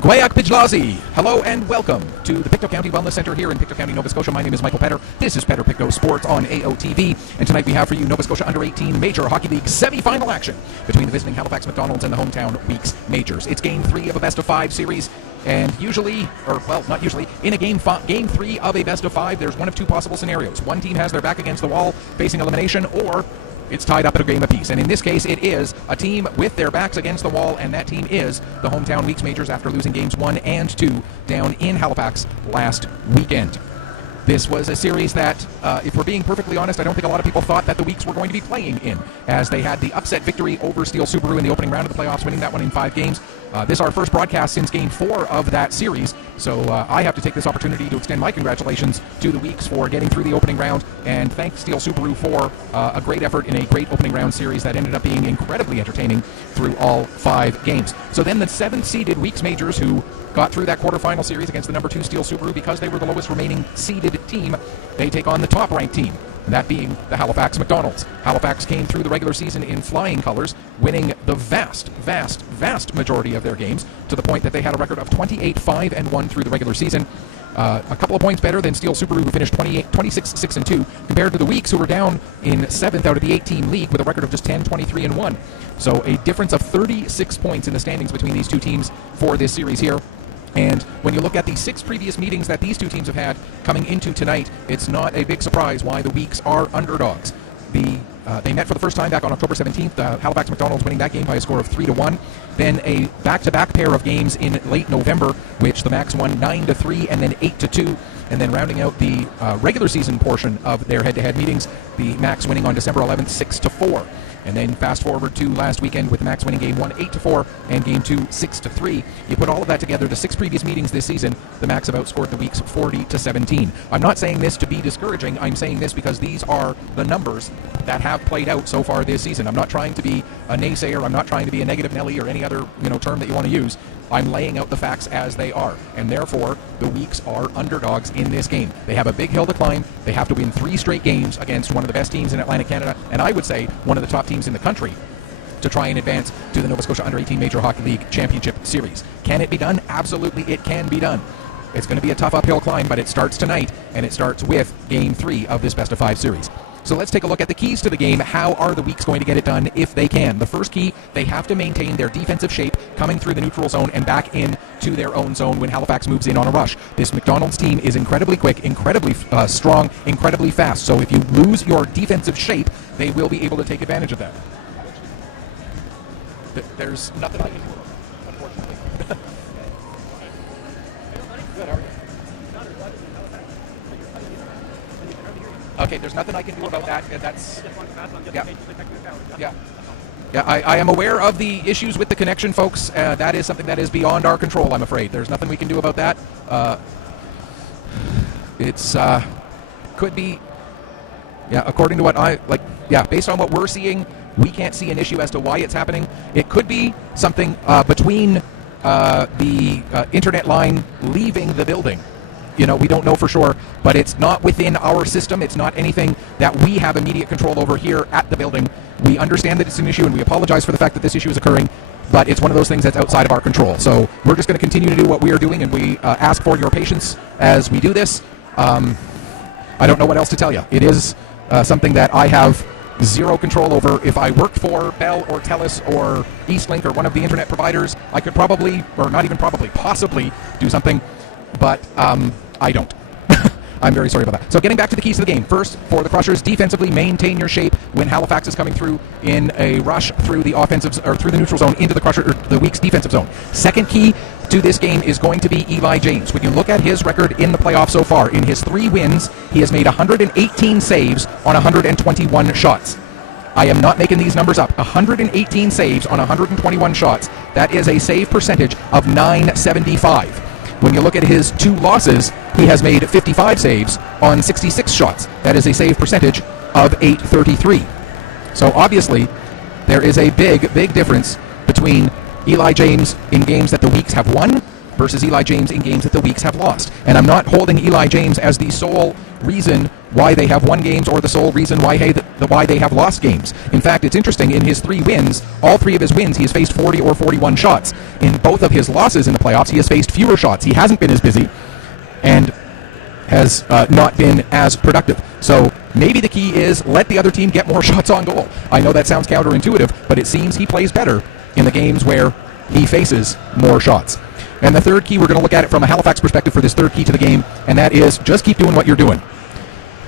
Gwayak Pijlazi. Hello and welcome to the Pictou County Wellness Center here in Pictou County, Nova Scotia. My name is Michael Petter. This is Petter Pictou Sports on AOTV. And tonight we have for you Nova Scotia Under-18 Major Hockey League semi-final action between the visiting Halifax McDonald's and the hometown Weeks Majors. It's Game 3 of a best-of-5 series. And usually, or well, not usually, in a game 3 of a best-of-5, there's one of two possible scenarios. One team has their back against the wall facing elimination, or it's tied up at a game apiece. And in this case, it is a team with their backs against the wall, and that team is the hometown Weeks Majors after losing games 1 and 2 down in Halifax last weekend. This was a series that, if we're being perfectly honest, I don't think a lot of people thought that the Weeks were going to be playing in, as they had the upset victory over Steel Subaru in the opening round of the playoffs, winning that one in 5 games. This is our first broadcast since Game 4 of that series, so I have to take this opportunity to extend my congratulations to the Weeks for getting through the opening round, and thank Steel Subaru for a great effort in a great opening round series that ended up being incredibly entertaining through all 5 games. So then the 7th-seeded Weeks Majors, who got through that quarterfinal series against the number 2 Steel Subaru because they were the lowest remaining seeded team, they take on the top-ranked team, that being the Halifax McDonald's. Halifax came through the regular season in flying colors, winning the vast majority of their games, to the point that they had a record of 28-5-1 through the regular season. A couple of points better than Steel Subaru, who finished 26-6-2, compared to the Weeks, who were down in 7th out of the 8-team league with a record of just 10-23-1. So a difference of 36 points in the standings between these two teams for this series here. And when you look at the 6 previous meetings that these two teams have had coming into tonight, it's not a big surprise why the Weeks are underdogs. They met for the first time back on October 17th, Halifax McDonald's winning that game by a score of 3-1. Then a back-to-back pair of games in late November, which the Macs won 9-3 and then 8-2. And then rounding out the regular season portion of their head-to-head meetings, the Macs winning on December 11th, 6-4. And then fast forward to last weekend with the Macs winning Game 1 8-4 and Game 2 6-3. You put all of that together, the 6 previous meetings this season, the Macs have outscored the Weeks 40-17. I'm not saying this to be discouraging. I'm saying this because these are the numbers that have played out so far this season. I'm not trying to be a naysayer. I'm not trying to be a negative Nelly or any other term that you want to use. I'm laying out the facts as they are, and therefore the Weeks are underdogs in this game. They have a big hill to climb. They have to win 3 straight games against one of the best teams in Atlantic Canada, and I would say one of the top teams in the country, to try and advance to the Nova Scotia Under-18 Major Hockey League Championship Series. Can it be done? Absolutely, it can be done. It's going to be a tough uphill climb, but it starts tonight, and it starts with Game 3 of this best-of-5 series. So let's take a look at the keys to the game. How are the Weeks going to get it done if they can? The first key, they have to maintain their defensive shape coming through the neutral zone and back in to their own zone when Halifax moves in on a rush. This McDonald's team is incredibly quick, incredibly strong, incredibly fast. So if you lose your defensive shape, they will be able to take advantage of that. There's nothing I can do, unfortunately. Good, how are you? Okay, there's nothing I can do about that. Yeah, I am aware of the issues with the connection, folks. That is something that is beyond our control, I'm afraid. There's nothing we can do about that. Could be, according to what based on what we're seeing, we can't see an issue as to why it's happening. It could be something between the internet line leaving the building. We don't know for sure, but it's not within our system. It's not anything that we have immediate control over here at the building. We understand that it's an issue, and we apologize for the fact that this issue is occurring, but it's one of those things that's outside of our control. So we're just going to continue to do what we are doing, and we ask for your patience as we do this. I don't know what else to tell you. It is something that I have zero control over. If I worked for Bell or TELUS or Eastlink or one of the internet providers, I could probably, or not even probably, possibly do something, but I don't. I'm very sorry about that. So getting back to the keys to the game. First, for the Crushers, defensively maintain your shape when Halifax is coming through in a rush through the offensive or through the neutral zone into the Crusher or the Weeks defensive zone. Second key to this game is going to be Eli James. When you look at his record in the playoffs so far, in his 3 wins, he has made 118 saves on 121 shots. I am not making these numbers up. 118 saves on 121 shots. That is a save percentage of .975. When you look at his 2 losses, he has made 55 saves on 66 shots. That is a save percentage of .833. So obviously, there is a big difference between Eli James in games that the Weeks have won versus Eli James in games that the Weeks have lost. And I'm not holding Eli James as the sole reason why they have won games or the sole reason why they have lost games. In fact, it's interesting, in his 3 wins, all 3 of his wins, he has faced 40 or 41 shots. In both of his losses in the playoffs, he has faced fewer shots. He hasn't been as busy and has not been as productive. So maybe the key is let the other team get more shots on goal. I know that sounds counterintuitive, but it seems he plays better in the games where he faces more shots. And the third key, we're going to look at it from a Halifax perspective for this third key to the game, and that is just keep doing what you're doing.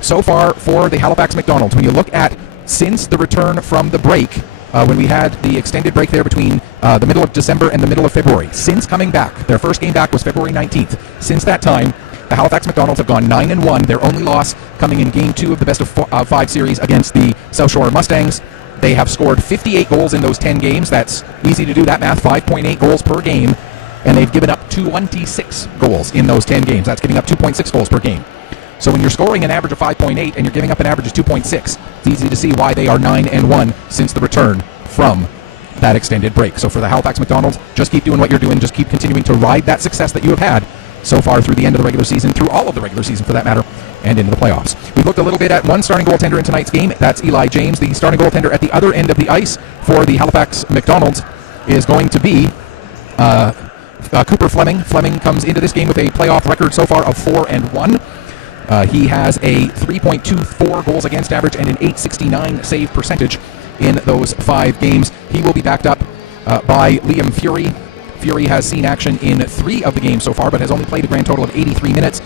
So far for the Halifax McDonald's, when you look at since the return from the break, when we had the extended break there between the middle of December and the middle of February, since coming back, their first game back was February 19th. Since that time, the Halifax McDonald's have gone 9-1, their only loss coming in Game 2 of the best of 5 series against the South Shore Mustangs. They have scored 58 goals in those 10 games. That's easy to do that math, 5.8 goals per game. And they've given up 26 goals in those 10 games. That's giving up 2.6 goals per game. So when you're scoring an average of 5.8 and you're giving up an average of 2.6, it's easy to see why they are 9-1 since the return from that extended break. So for the Halifax McDonald's, just keep doing what you're doing. Just keep continuing to ride that success that you have had so far through the end of the regular season, through all of the regular season for that matter, and into the playoffs. We've looked a little bit at one starting goaltender in tonight's game. That's Eli James. The starting goaltender at the other end of the ice for the Halifax McDonald's is going to be Cooper Fleming. Fleming comes into this game with a playoff record so far of 4-1. He has a 3.24 goals against average and an .869 save percentage in those 5 games. He will be backed up by Liam Fury. Fury has seen action in 3 of the games so far, but has only played a grand total of 83 minutes.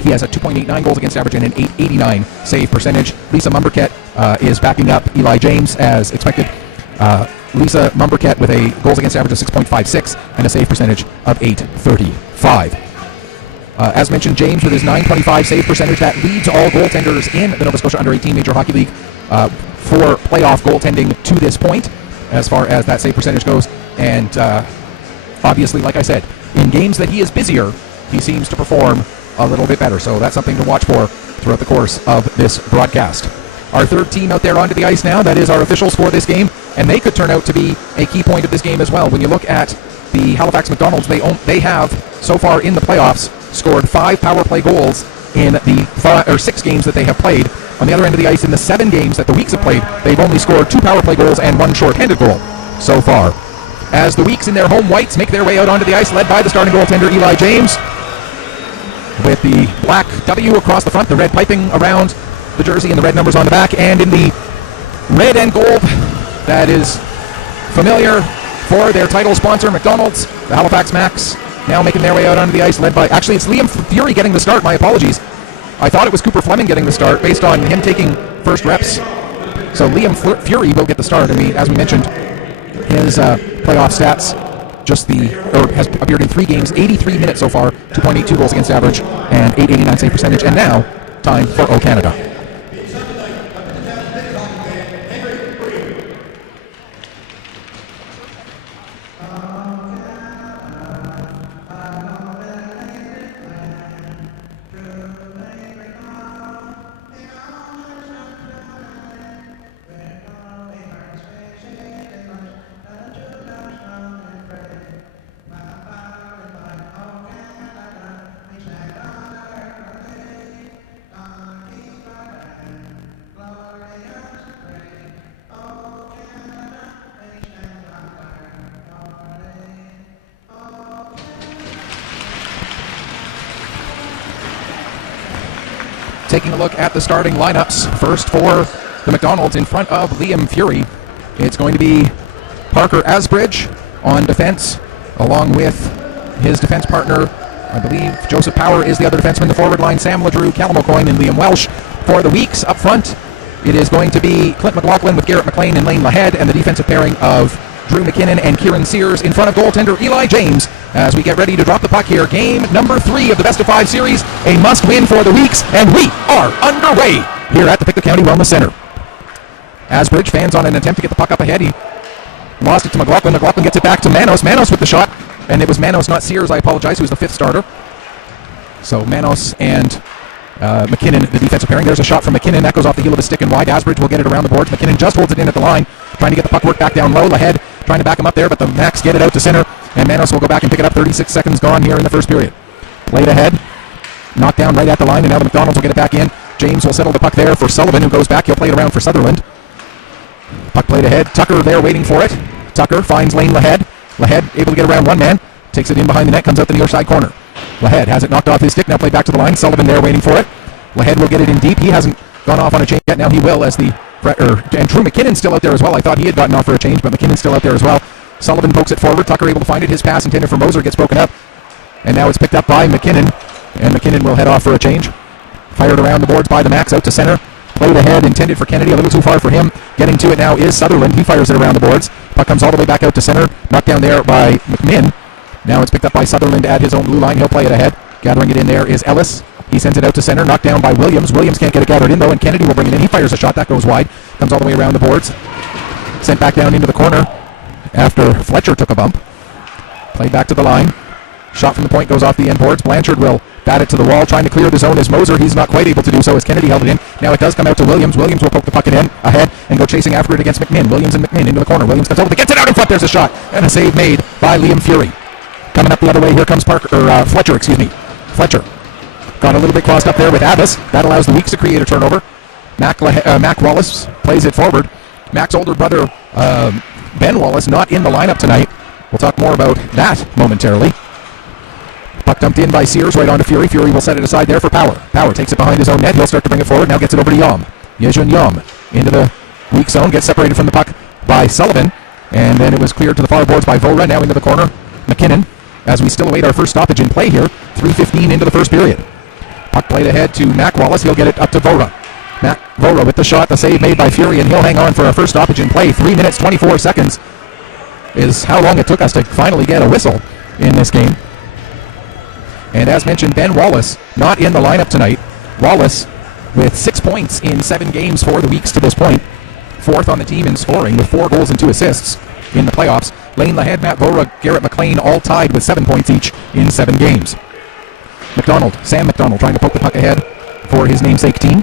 He has a 2.89 goals against average and an .889 save percentage. Lisa Mumberket is backing up Eli James as expected. Lisa Mumberket with a goals against average of 6.56 and a save percentage of .835. As mentioned, James with his .925 save percentage, that leads all goaltenders in the Nova Scotia Under-18 Major Hockey League for playoff goaltending to this point, as far as that save percentage goes. And obviously, like I said, in games that he is busier, he seems to perform a little bit better. So that's something to watch for throughout the course of this broadcast. Our third team out there onto the ice now, that is our officials for this game, and they could turn out to be a key point of this game as well. When you look at the Halifax McDonald's, they have, so far in the playoffs, scored 5 power play goals in the 6 games that they have played. On the other end of the ice, in the 7 games that the Weeks have played, they've only scored 2 power play goals and 1 shorthanded goal so far. As the Weeks in their home whites make their way out onto the ice, led by the starting goaltender Eli James, with the black W across the front, the red piping around the jersey and the red numbers on the back, and in the red and gold that is familiar for their title sponsor, McDonald's, the Halifax Max, now making their way out onto the ice, led by, actually it's Liam Fury getting the start, my apologies. I thought it was Cooper Fleming getting the start based on him taking first reps. So Liam Fury will get the start, and as we mentioned, his playoff stats has appeared in 3 games, 83 minutes so far, 2.82 goals against average, and .889 save percentage, and now time for O Canada. Taking a look at the starting lineups, first for the McDonald's in front of Liam Fury, it's going to be Parker Asbridge on defense, along with his defense partner, I believe Joseph Power is the other defenseman. The forward line, Sam LeDrew, Callum O'Coin, and Liam Welsh. For the Weeks up front, it is going to be Clint McLaughlin with Garrett McLean and Lane Lahead, and the defensive pairing of Drew McKinnon and Kieran Sears in front of goaltender Eli James as we get ready to drop the puck here. Game number 3 of the best of 5 series, a must-win for the Weeks, and we are underway here at the Pictou County Wellness Center. Asbridge fans on an attempt to get the puck up ahead. He lost it to McLaughlin. McLaughlin gets it back to Manos. Manos with the shot, and it was Manos, not Sears, I apologize, who's the 5th starter. So Manos and McKinnon, the defensive pairing. There's a shot from McKinnon. That goes off the heel of a stick and wide. Asbridge will get it around the boards. McKinnon just holds it in at the line, trying to get the puck work back down low. Lahead trying to back him up there, but the Macs get it out to center. And Manos will go back and pick it up. 36 seconds gone here in the first period. Played ahead. Knocked down right at the line, and now the McDonald's will get it back in. James will settle the puck there for Sullivan, who goes back. He'll play it around for Sutherland. Puck played ahead. Tucker there waiting for it. Tucker finds Lane Lahead. Lahead able to get around one man. Takes it in behind the net, comes out the near side corner. Lahead has it knocked off his stick, now played back to the line. Sullivan there waiting for it. Lahead will get it in deep. He hasn't gone off on a change yet. Now he will, as and Drew McKinnon's still out there as well. I thought he had gotten off for a change, but McKinnon's still out there as well. Sullivan pokes it forward. Tucker able to find it. His pass intended for Moser gets broken up. And now it's picked up by McKinnon. And McKinnon will head off for a change. Fired around the boards by the Max, out to center. Played ahead, intended for Kennedy, a little too far for him. Getting to it now is Sutherland. He fires it around the boards. Puck comes all the way back out to center. Knocked down there by McMinn. Now it's picked up by Sutherland at his own blue line. He'll play it ahead. Gathering it in there is Ellis. He sends it out to center. Knocked down by Williams. Williams can't get it gathered in though, and Kennedy will bring it in. He fires a shot. That goes wide. Comes all the way around the boards. Sent back down into the corner after Fletcher took a bump. Played back to the line. Shot from the point goes off the end boards. Blanchard will bat it to the wall, trying to clear the zone as Moser. He's not quite able to do so as Kennedy held it in. Now it does come out to Williams. Williams will poke the puck in ahead and go chasing after it against McMinn. Williams and McMinn into the corner. Williams comes over, gets it out in front. There's a shot and a save made by Liam Fury. Coming up the other way, here comes Fletcher. Fletcher got a little bit crossed up there with Abbas. That allows the Weeks to create a turnover. Mac Wallace plays it forward. Mac's older brother, Ben Wallace, not in the lineup tonight. We'll talk more about that momentarily. Puck dumped in by Sears right onto Fury. Fury will set it aside there for Power. Power takes it behind his own net. He'll start to bring it forward. Now gets it over to Yom. Yejun Yom into the weak zone. Gets separated from the puck by Sullivan. And then it was cleared to the far boards by Vora. Now into the corner. McKinnon, as we still await our first stoppage in play here. 3:15 into the first period. Puck played ahead to Mac Wallace. He'll get it up to Vora. Mac Vora with the shot. The save made by Fury. And he'll hang on for our first stoppage in play. 3 minutes, 24 seconds is how long it took us to finally get a whistle in this game. And as mentioned, Ben Wallace not in the lineup tonight. Wallace with 6 points in 7 games for the Weeks to this point. 4th on the team in scoring with 4 goals and 2 assists in the playoffs. Lane Lahead, Matt Vora, Garrett McLean all tied with 7 points each in 7 games. Sam McDonald trying to poke the puck ahead for his namesake team.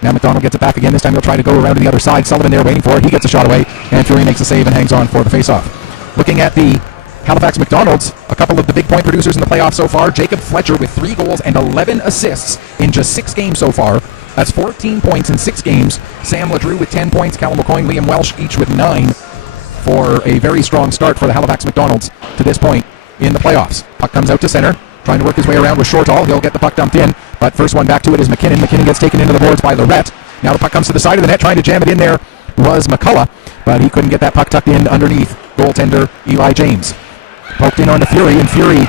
Now McDonald gets it back again. This time he'll try to go around to the other side. Sullivan there waiting for it. He gets a shot away, and Fury makes a save and hangs on for the faceoff. Looking at the Halifax McDonald's, a couple of the big point producers in the playoffs so far. Jacob Fletcher with 3 goals and 11 assists in just 6 games so far. That's 14 points in 6 games. Sam LeDrew with 10 points. Callum McCoy, Liam Welsh each with 9 for a very strong start for the Halifax McDonald's to this point in the playoffs. Puck comes out to center, trying to work his way around with Shortall. He'll get the puck dumped in, but first one back to it is McKinnon. McKinnon gets taken into the boards by Lorette. Now the puck comes to the side of the net, trying to jam it in there was McCullough, but he couldn't get that puck tucked in underneath goaltender Eli James. Poked in onto Fury, and Fury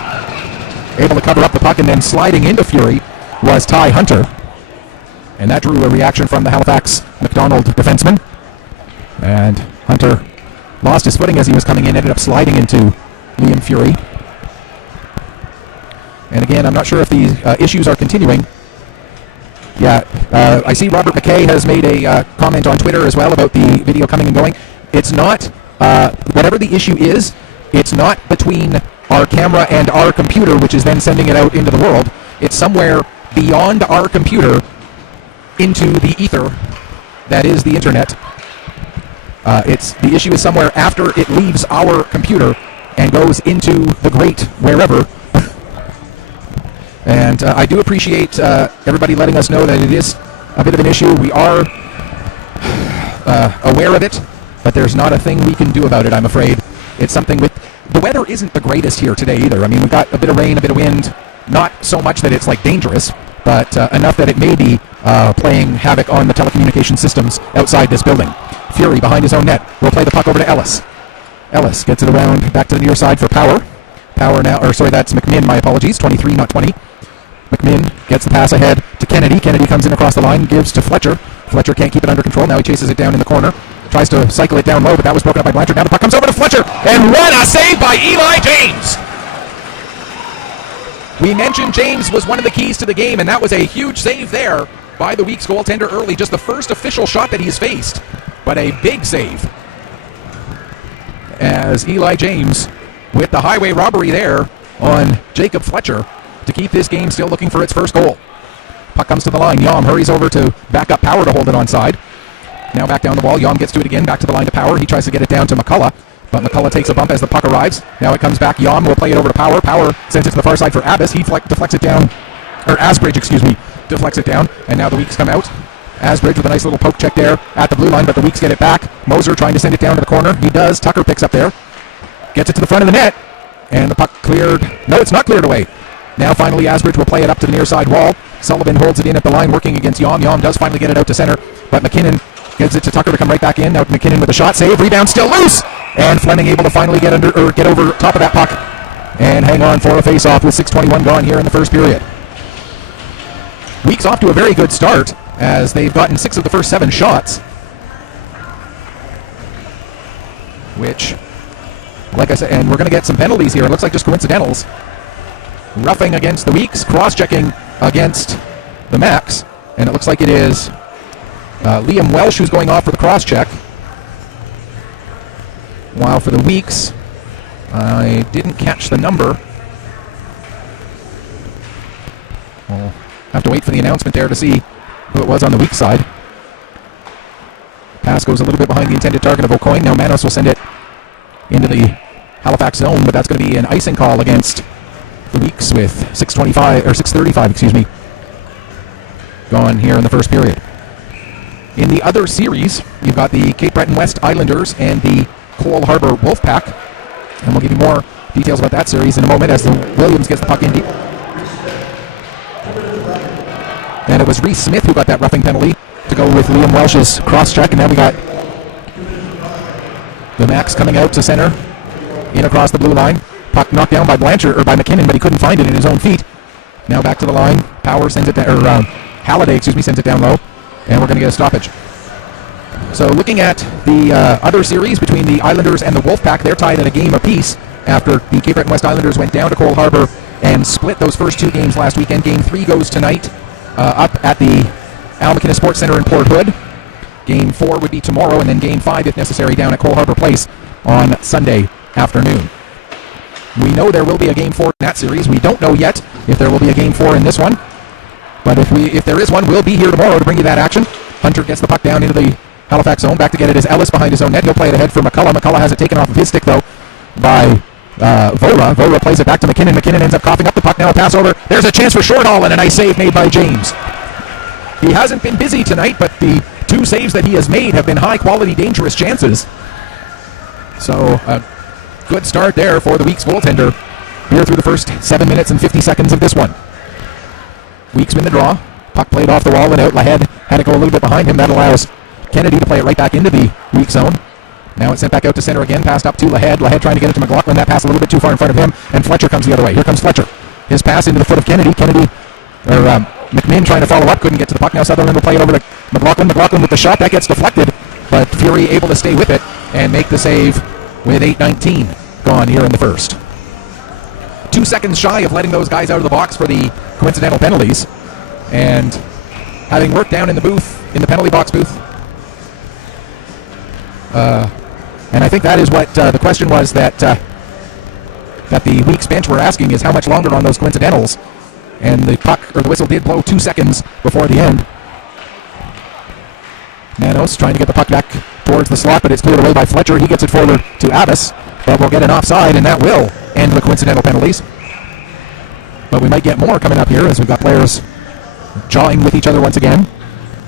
able to cover up the puck, and then sliding into Fury was Ty Hunter. And that drew a reaction from the Halifax McDonald defenseman. And Hunter lost his footing as he was coming in, ended up sliding into Liam Fury. And again, I'm not sure if these issues are continuing. Yeah, I see Robert McKay has made a comment on Twitter as well about the video coming and going. It's not, whatever the issue is, it's not between our camera and our computer, which is then sending it out into the world. It's somewhere beyond our computer into the ether that is the internet. The issue is somewhere after it leaves our computer and goes into the great wherever. And I do appreciate everybody letting us know that it is a bit of an issue. We are aware of it, but there's not a thing we can do about it, I'm afraid. It's something with... The weather isn't the greatest here today either. I mean, we've got a bit of rain, a bit of wind. Not so much that it's like dangerous, but enough that it may be playing havoc on the telecommunication systems outside this building. Fury behind his own net will play the puck over to Ellis. Ellis gets it around back to the near side for Power. Power now, or sorry, that's McMinn, my apologies, 23, not 20. McMinn gets the pass ahead to Kennedy. Kennedy comes in across the line, gives to Fletcher. Fletcher can't keep it under control. Now he chases it down in the corner. Tries to cycle it down low, but that was broken up by Blanchard. Now the puck comes over to Fletcher, and what a save by Eli James! We mentioned James was one of the keys to the game, and that was a huge save there by the Weeks goaltender early. Just the first official shot that he's faced, but a big save. As Eli James with the highway robbery there on Jacob Fletcher to keep this game still looking for its first goal. Puck comes to the line. Yom hurries over to back up Power to hold it onside. Now back down the wall. Yom gets to it again. Back to the line to Power. He tries to get it down to McCullough. But McCullough takes a bump as the puck arrives. Now it comes back. Yom will play it over to Power. Power sends it to the far side for Abbas. He deflects it down. Or Asbridge, deflects it down. And now the Weeks come out. Asbridge with a nice little poke check there at the blue line, but the Weeks get it back. Moser trying to send it down to the corner. He does. Tucker picks up there. Gets it to the front of the net. And the puck cleared. No, it's not cleared away. Now finally Asbridge will play it up to the near side wall. Sullivan holds it in at the line working against Yom. Yom does finally get it out to center, but McKinnon gives it to Tucker to come right back in. Now McKinnon with a shot save. Rebound still loose. And Fleming able to finally get over top of that puck and hang on for a face-off with 6:21 gone here in the first period. Weeks off to a very good start as they've gotten 6 of the first 7 shots, which, like I said, and we're going to get some penalties here. It looks like just coincidentals. Roughing against the Weeks, cross-checking against the Max, and it looks like it is Liam Welsh who's going off for the cross-check. While for the Weeks, I didn't catch the number. We'll have to wait for the announcement there to see who it was on the Weeks side. Pass goes a little bit behind the intended target of O'Coin. Now Manos will send it into the Halifax zone, but that's going to be an icing call against the Weeks with 6:35 gone here in the first period. In the other series, you've got the Cape Breton West Islanders and the Cole Harbour Wolfpack, and we'll give you more details about that series in a moment as the Williams gets the puck in deep. And it was Reese Smith who got that roughing penalty to go with Liam Welsh's cross-check, and now we got the Max coming out to center, in across the blue line. Puck knocked down by McKinnon, but he couldn't find it in his own feet. Now back to the line. Power sends it down, Halliday, sends it down low, and we're going to get a stoppage. So looking at the other series between the Islanders and the Wolfpack, they're tied at a game apiece after the Cape Breton West Islanders went down to Cole Harbour and split those first 2 games last weekend. Game 3 goes tonight up at the Al McInnes Sports Centre in Port Hood. Game 4 would be tomorrow, and then Game 5, if necessary, down at Cole Harbour Place on Sunday afternoon. We know there will be a Game 4 in that series. We don't know yet if there will be a Game 4 in this one. But if there is one, we'll be here tomorrow to bring you that action. Hunter gets the puck down into the Halifax zone. Back to get it is Ellis behind his own net. He'll play it ahead for McCullough. McCullough has it taken off of his stick, though, by Vora. Vora plays it back to McKinnon. McKinnon ends up coughing up the puck. Now a pass over. There's a chance for Shortall and a nice save made by James. He hasn't been busy tonight, but the 2 saves that he has made have been high-quality, dangerous chances. So a good start there for the Weeks goaltender here through the first 7 minutes and 50 seconds of this one. Weeks win the draw. Puck played off the wall and out. Lahead had to go a little bit behind him. That allows Kennedy to play it right back into the Weeks zone. Now it's sent back out to center again. Passed up to Lahead. Lahead trying to get it to McLaughlin. That pass a little bit too far in front of him. And Fletcher comes the other way. Here comes Fletcher. His pass into the foot of Kennedy. McMinn trying to follow up. Couldn't get to the puck. Now Sutherland will play it over to McLaughlin. McLaughlin with the shot. That gets deflected. But Fury able to stay with it and make the save with 8:19 gone here in the first. 2 seconds shy of letting those guys out of the box for the coincidental penalties. And having worked down in the booth, in the penalty box booth, and I think that is what the question was that the Weeks bench were asking, is how much longer on those coincidentals. And the puck, or the whistle, did blow 2 seconds before the end. Manos trying to get the puck back towards the slot, but it's cleared away by Fletcher. He gets it forward to Abbas, but we'll get an offside, and that will end the coincidental penalties. But we might get more coming up here as we've got players jawing with each other once again,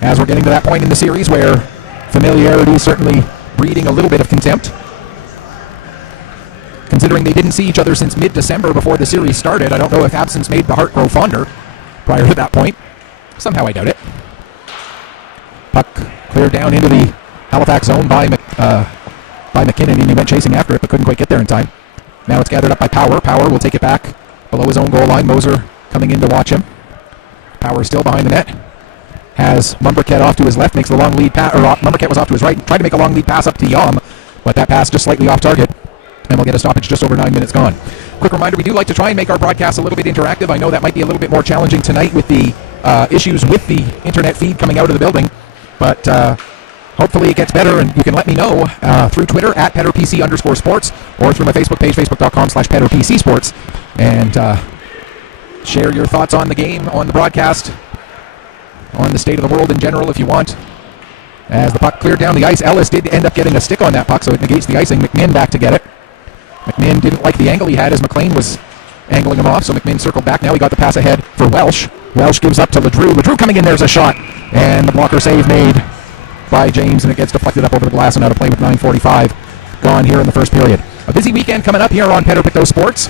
as we're getting to that point in the series where familiarity is certainly breeding a little bit of contempt. Considering they didn't see each other since mid-December before the series started, I don't know if absence made the heart grow fonder prior to that point. Somehow I doubt it. Puck cleared down into the Halifax zone by McKinnon, and he went chasing after it but couldn't quite get there in time. Now it's gathered up by Power. Power will take it back below his own goal line. Moser coming in to watch him. Power still behind the net. Has Mumberket off to his left, makes the long lead pass, or Mumberket was off to his right, tried to make a long lead pass up to Yom, but that pass just slightly off target, and we'll get a stoppage just over 9 minutes gone. Quick reminder, we do like to try and make our broadcasts a little bit interactive. I know that might be a little bit more challenging tonight with the issues with the internet feed coming out of the building, but hopefully it gets better, and you can let me know through Twitter at PetterPC_sports, or through my Facebook page, facebook.com/PetterPCsports, and share your thoughts on the game, on the broadcast, on the state of the world in general if you want. As the puck cleared down the ice, Ellis did end up getting a stick on that puck, so it negates the icing. McMinn back to get it. McMinn didn't like the angle he had as McLean was angling him off, so McMinn circled back. Now he got the pass ahead for Welsh. Welsh gives up to Ledrew. Ledrew coming in, there's a shot. And the blocker save made by James, and it gets deflected up over the glass and out of play with 9:45 gone here in the first period. A busy weekend coming up here on Pictou Sports.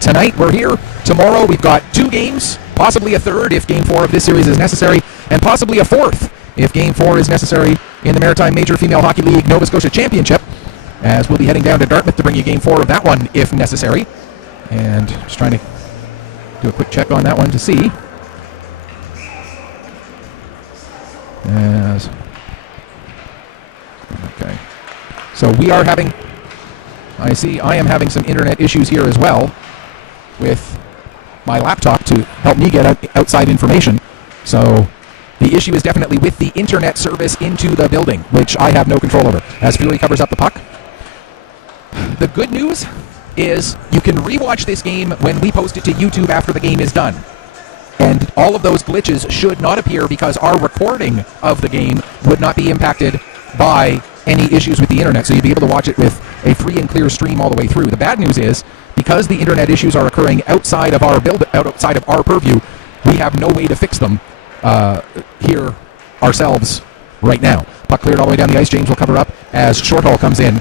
Tonight we're here. Tomorrow we've got 2 games, possibly a third if Game 4 of this series is necessary, and possibly a fourth if Game 4 is necessary in the Maritime Major Female Hockey League Nova Scotia Championship, as we'll be heading down to Dartmouth to bring you Game 4 of that one if necessary. And just trying to do a quick check on that one to see. Okay. So we are having, I am having some internet issues here as well with my laptop to help me get outside information. So the issue is definitely with the internet service into the building, which I have no control over, as Fury covers up the puck. The good news is you can rewatch this game when we post it to YouTube after the game is done. And all of those glitches should not appear because our recording of the game would not be impacted by any issues with the internet. So you'd be able to watch it with a free and clear stream all the way through. The bad news is, because the internet issues are occurring outside of our outside of our purview, we have no way to fix them here ourselves right now. Puck cleared all the way down the ice. James will cover up as Shorthall comes in.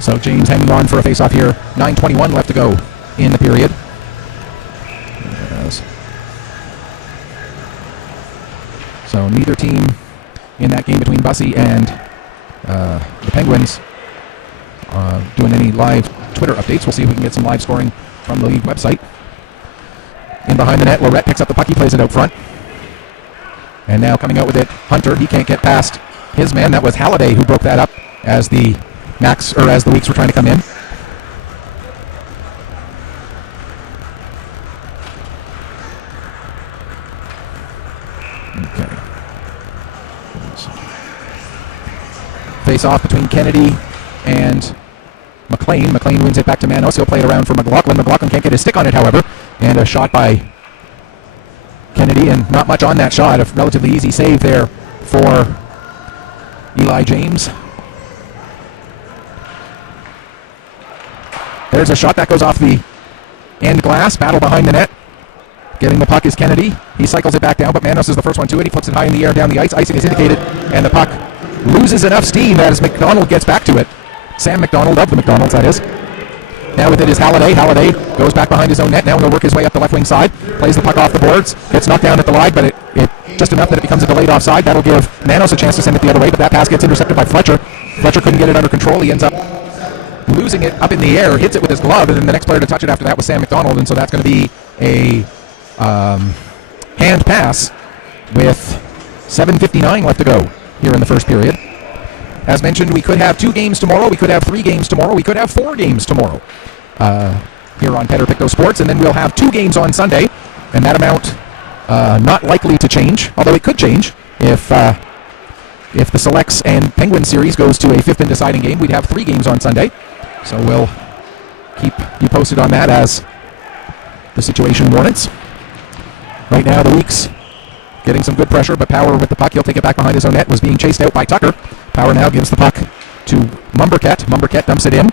So James hanging on for a face-off here. 9:21 left to go in the period. Yes. So neither team in that game between Bussy and the Penguins doing any live Twitter updates. We'll see if we can get some live scoring from the league website. In behind the net, Lorette picks up the puck. He plays it out front. And now coming out with it, Hunter. He can't get past his man. That was Halliday who broke that up as the Weeks were trying to come in. Okay. Face off between Kennedy and McLean. McLean wins it back to Manos. He'll play it around for McLaughlin. McLaughlin can't get his stick on it, however. And a shot by Kennedy, and not much on that shot. A relatively easy save there for Eli James. There's a shot that goes off the end glass. Battle behind the net. Getting the puck is Kennedy. He cycles it back down, but Manos is the first one to it. He flips it high in the air down the ice. Icing is indicated, and the puck loses enough steam as McDonald gets back to it. Sam McDonald of the McDonald's, that is. Now with it is Halliday. Halliday goes back behind his own net. Now he'll work his way up the left wing side. Plays the puck off the boards. Gets knocked down at the line, but it just enough that it becomes a delayed offside. That'll give Manos a chance to send it the other way, but that pass gets intercepted by Fletcher. Fletcher couldn't get it under control. He ends up losing it up in the air, hits it with his glove, and then the next player to touch it after that was Sam McDonald, and so that's going to be a hand pass with 7:59 left to go here in the first period. As mentioned, we could have 2 games tomorrow, we could have 3 games tomorrow, we could have 4 games tomorrow here on Pictou Sports, and then we'll have 2 games on Sunday, and that amount not likely to change, although it could change if the Selects and Penguin series goes to a 5th and deciding game. We'd have 3 games on Sunday, so we'll keep you posted on that as the situation warrants. Right now, the Weeks getting some good pressure, but Power with the puck. He'll take it back behind his own net. Was being chased out by Tucker. Power now gives the puck to Mumberket. Mumberket dumps it in.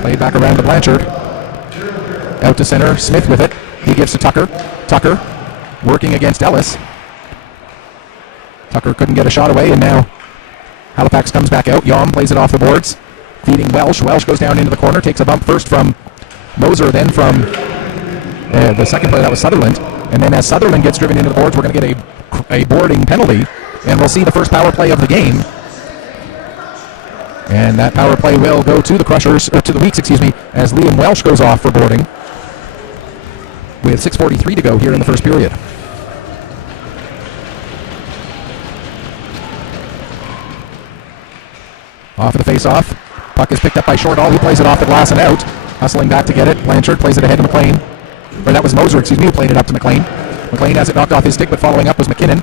Played back around to Blanchard. Out to center. Smith with it. He gives to Tucker. Tucker working against Ellis. Tucker couldn't get a shot away, and now Halifax comes back out. Yom plays it off the boards. Feeding Welsh. Welsh goes down into the corner. Takes a bump first from Moser, then from the second player, that was Sutherland. And then as Sutherland gets driven into the boards, we're going to get a boarding penalty. And we'll see the first power play of the game. And that power play will go to the Crushers, or to the Weeks, as Liam Welsh goes off for boarding. With 6:43 to go here in the first period. Off of the face-off. Puck is picked up by Shortall. He plays it off the glass and out. Hustling back to get it. Blanchard plays it ahead to McLean. Or that was Moser, who played it up to McLean. McLean has it knocked off his stick, but following up was McKinnon.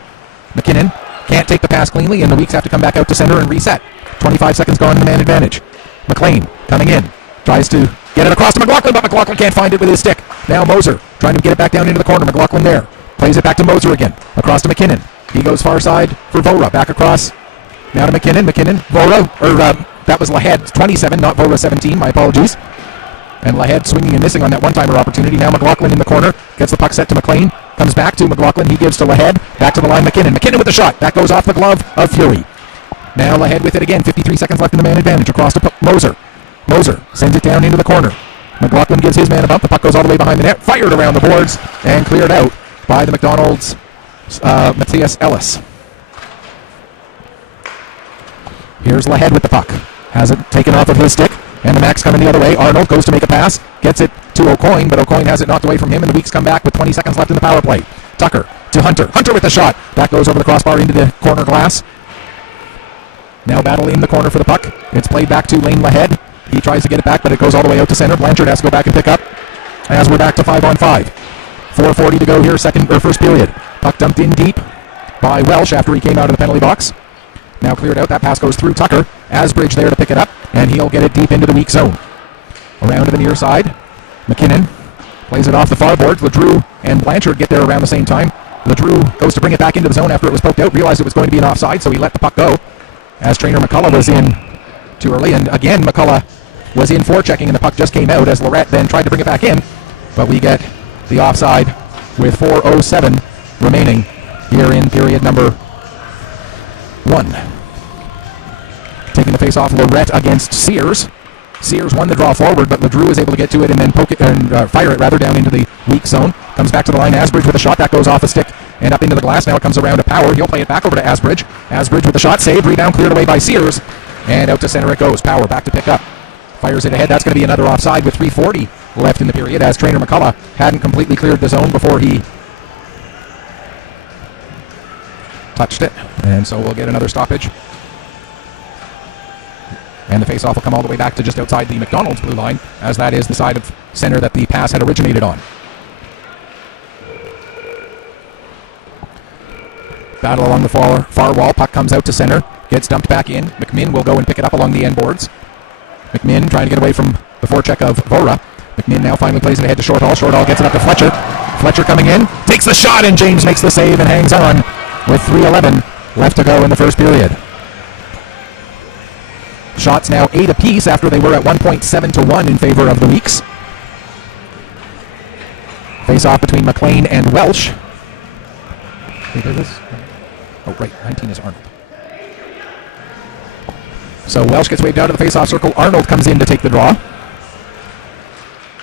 McKinnon can't take the pass cleanly, and the Weeks have to come back out to center and reset. 25 seconds gone in the man advantage. McLean coming in. Tries to get it across to McLaughlin, but McLaughlin can't find it with his stick. Now Moser trying to get it back down into the corner. McLaughlin there. plays it back to Moser again. Across to McKinnon. He goes far side for Vora. Back across. Now to McKinnon. Vora, that was Lahead 27, not Vora 17. My apologies. And Lahead swinging and missing on that one-timer opportunity. Now McLaughlin in the corner. Gets the puck set to McLean. Comes back to McLaughlin. He gives to Lahead. Back to the line, McKinnon. McKinnon with the shot. That goes off the glove of Fury. Now Lahead with it again. 53 seconds left in the man advantage. Across to Moser. Moser sends it down into the corner. McLaughlin gives his man a bump. The puck goes all the way behind the net. Fired around the boards and cleared out by the McDonald's Matthias Ellis. Here's Lahead with the puck. Has it taken off of his stick. And the Max coming the other way. Arnold goes to make a pass. Gets it to O'Coin, but O'Coin has it knocked away from him, and the Weeks come back with 20 seconds left in the power play. Tucker to Hunter. Hunter with the shot. That goes over the crossbar into the corner glass. Now battle in the corner for the puck. It's played back to Lane Lahead. He tries to get it back, but it goes all the way out to center. Blanchard has to go back and pick up as we're back to 5-on-5. 4:40 to go here, first period. Puck dumped in deep by Welsh after he came out of the penalty box. Now cleared out. That pass goes through Tucker. Asbridge there to pick it up, and he'll get it deep into the weak zone. Around to the near side. McKinnon plays it off the far board. LeDrew and Blanchard get there around the same time. LeDrew goes to bring it back into the zone after it was poked out. Realized it was going to be an offside, so he let the puck go. As trainer McCullough was in too early, and again McCullough was in forechecking, and the puck just came out as Lorette then tried to bring it back in. But we get the offside with 4:07 remaining here in period number 1. Taking the face-off, Lorette against Sears. Sears won the draw forward, but LeDrew was able to get to it and then poke it and fire it rather down into the weak zone. Comes back to the line. Asbridge with a shot that goes off a stick and up into the glass. Now it comes around to Power. He'll play it back over to Asbridge. Asbridge with the shot, saved, rebound cleared away by Sears, and out to center it goes. Power back to pick up. Fires it ahead. That's going to be another offside with 3:40 left in the period, as trainer McCullough hadn't completely cleared the zone before he touched it, and so we'll get another stoppage. And the face-off will come all the way back to just outside the McDonald's blue line, as that is the side of center that the pass had originated on. Battle along the far wall. Puck comes out to center. Gets dumped back in. McMinn will go and pick it up along the end boards. McMinn trying to get away from the forecheck of Vora. McMinn now finally plays it ahead to Shorthall. Shorthall gets it up to Fletcher. Fletcher coming in. Takes the shot, and James makes the save and hangs on with 3:11 left to go in the first period. Shots now 8 apiece after they were at 1.7-1 in favor of the Weeks. Face off between McLean and Welsh. Oh, right, 19 is Arnold. So Welsh gets waved out of the face-off circle. Arnold comes in to take the draw.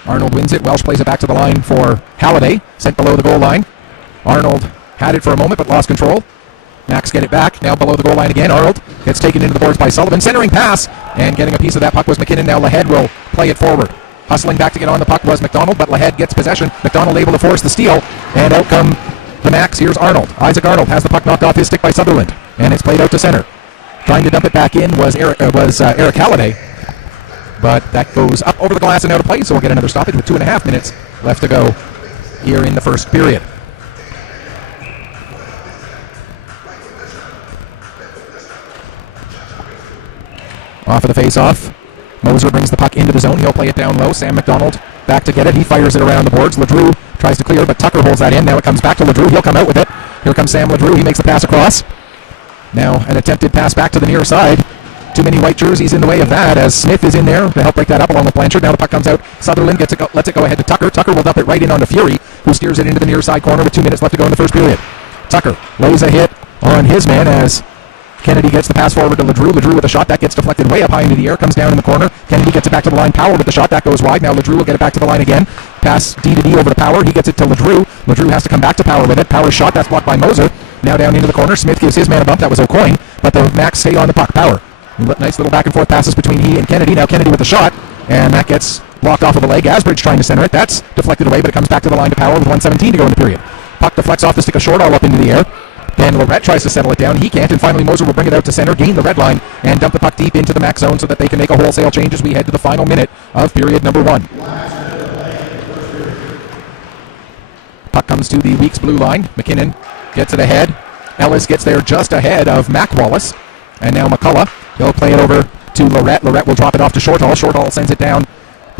Arnold wins it. Welsh plays it back to the line for Halliday, sent below the goal line. Arnold had it for a moment but lost control. Max get it back, now below the goal line again. Arnold gets taken into the boards by Sullivan. Centering pass, and getting a piece of that puck was McKinnon. Now Lahead will play it forward. Hustling back to get on the puck was McDonald, but Lahead gets possession. McDonald able to force the steal, and out come the Max. Here's Arnold. Isaac Arnold has the puck knocked off his stick by Sutherland, and it's played out to center. Trying to dump it back in was Eric Halliday, but that goes up over the glass and out of play, so we'll get another stoppage with 2.5 minutes left to go here in the first period. Off of the face-off. Moser brings the puck into the zone. He'll play it down low. Sam McDonald back to get it. He fires it around the boards. LeDrew tries to clear, but Tucker holds that in. Now it comes back to LeDrew. He'll come out with it. Here comes Sam LeDrew. He makes the pass across. Now an attempted pass back to the near side. Too many white jerseys in the way of that, as Smith is in there to help break that up along with Blanchard. Now the puck comes out. Sutherland lets it go ahead to Tucker. Tucker will dump it right in onto Fury, who steers it into the near side corner with 2 minutes left to go in the first period. Tucker lays a hit on his man as Kennedy gets the pass forward to LeDrew. LeDrew with a shot that gets deflected way up high into the air, comes down in the corner. Kennedy gets it back to the line. Power with the shot that goes wide. Now LeDrew will get it back to the line again. Pass D to D over to Power. He gets it to LeDrew. LeDrew has to come back to Power with it. Power's shot that's blocked by Moser. Now down into the corner. Smith gives his man a bump. That was O'Coin, but the Max stay on the puck. Power. Nice little back and forth passes between he and Kennedy. Now Kennedy with the shot, and that gets blocked off of the leg. Asbridge trying to center it. That's deflected away, but it comes back to the line to Power with 1:17 to go in the period. Puck deflects off the stick of Shortall up into the air. Then Lorette tries to settle it down. He can't, and finally Moser will bring it out to center, gain the red line, and dump the puck deep into the Max zone so that they can make a wholesale change as we head to the final minute of period number 1. Puck comes to the Weeks blue line. McKinnon gets it ahead. Ellis gets there just ahead of Mac Wallace. And now McCullough. He'll play it over to Lorette. Lorette will drop it off to Shortall. Shortall sends it down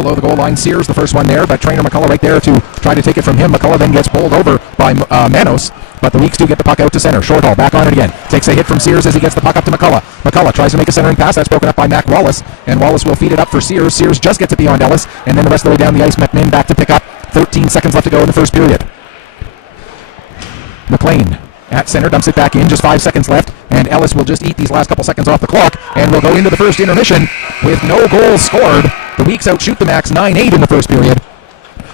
below the goal line. Sears, the first one there, but trainer McCullough right there to try to take it from him. McCullough then gets bowled over by Manos, but the Weeks do get the puck out to center. Short haul, back on it again. Takes a hit from Sears as he gets the puck up to McCullough. McCullough tries to make a centering pass. That's broken up by Mac Wallace, and Wallace will feed it up for Sears. Sears just gets it beyond Ellis, and then the rest of the way down the ice, McMinn back to pick up. 13 seconds left to go in the first period. McLean at center, dumps it back in, just 5 seconds left, and Ellis will just eat these last couple seconds off the clock, and we'll go into the first intermission with no goals scored. The Weeks outshoot the Max 9-8 in the first period,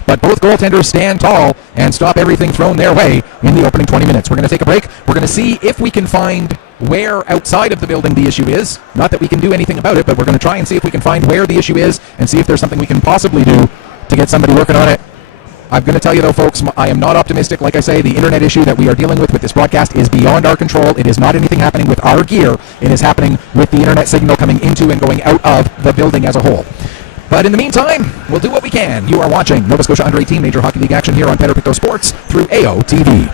but both goaltenders stand tall and stop everything thrown their way in the opening 20 minutes. We're going to take a break. We're going to see if we can find where outside of the building the issue is. Not that we can do anything about it, but we're going to try and see if we can find where the issue is and see if there's something we can possibly do to get somebody working on it. I'm going to tell you, though, folks, I am not optimistic. Like I say, the internet issue that we are dealing with this broadcast is beyond our control. It is not anything happening with our gear. It is happening with the internet signal coming into and going out of the building as a whole. But in the meantime, we'll do what we can. You are watching Nova Scotia Under 18 Major Hockey League action here on Pictou Sports through AOTV.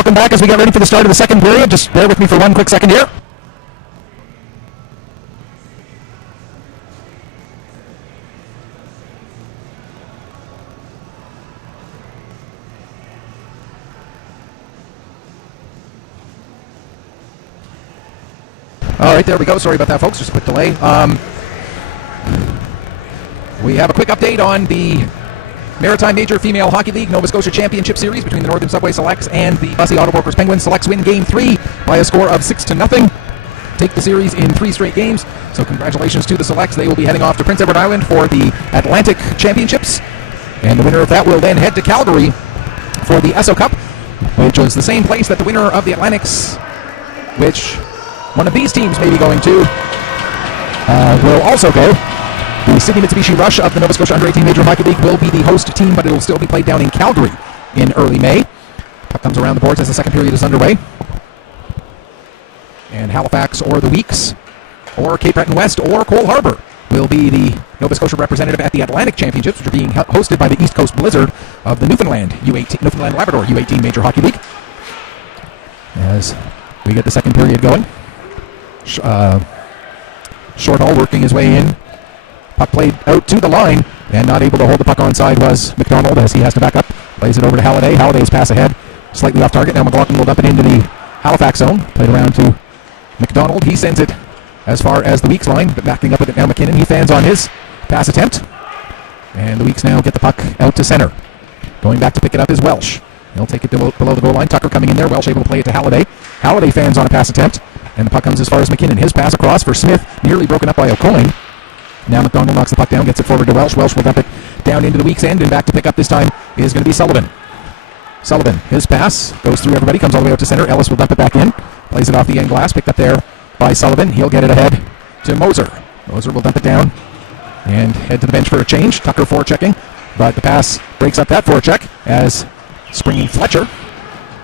welcome back as we get ready for the start of the second period. Just bear with me for one quick second here. All right, there we go. Sorry about that, folks. Just a quick delay. We have a quick update on the Maritime Major Female Hockey League Nova Scotia Championship Series between the Northern Subway Selects and the Bussey Auto Brokers Penguins. Selects win Game 3 by a score of 6-0. Take the series in 3 straight games. So congratulations to the Selects. They will be heading off to Prince Edward Island for the Atlantic Championships. And the winner of that will then head to Calgary for the Esso Cup, which was the same place that the winner of the Atlantics, which one of these teams may be going to, will also go. The Sydney Mitsubishi Rush of the Nova Scotia Under-18 Major Hockey League will be the host team, but it will still be played down in Calgary in early May. Puck comes around the boards as the second period is underway. And Halifax or the Weeks or Cape Breton West or Cole Harbour will be the Nova Scotia representative at the Atlantic Championships, which are being hosted by the East Coast Blizzard of the Newfoundland Labrador U18 Major Hockey League. As we get the second period going. Shortall working his way in. Puck played out to the line, and not able to hold the puck onside was McDonald as he has to back up. Plays it over to Halliday. Halliday's pass ahead, slightly off target. Now McLaughlin will dump it into the Halifax zone. Played around to McDonald. He sends it as far as the Weeks line, but backing up with it now McKinnon. He fans on his pass attempt. And the Weeks now get the puck out to center. Going back to pick it up is Welsh. He'll take it below the goal line. Tucker coming in there. Welsh able to play it to Halliday. Halliday fans on a pass attempt. And the puck comes as far as McKinnon. His pass across for Smith, nearly broken up by O'Coin. Now McDonald knocks the puck down, gets it forward to Welsh. Welsh will dump it down into the Weeks end, and back to pick up this time is going to be Sullivan. Sullivan, his pass goes through everybody, comes all the way out to center. Ellis will dump it back in, plays it off the end glass, picked up there by Sullivan. He'll get it ahead to Moser. Moser will dump it down and head to the bench for a change. Tucker forechecking, but the pass breaks up that forecheck as springing Fletcher.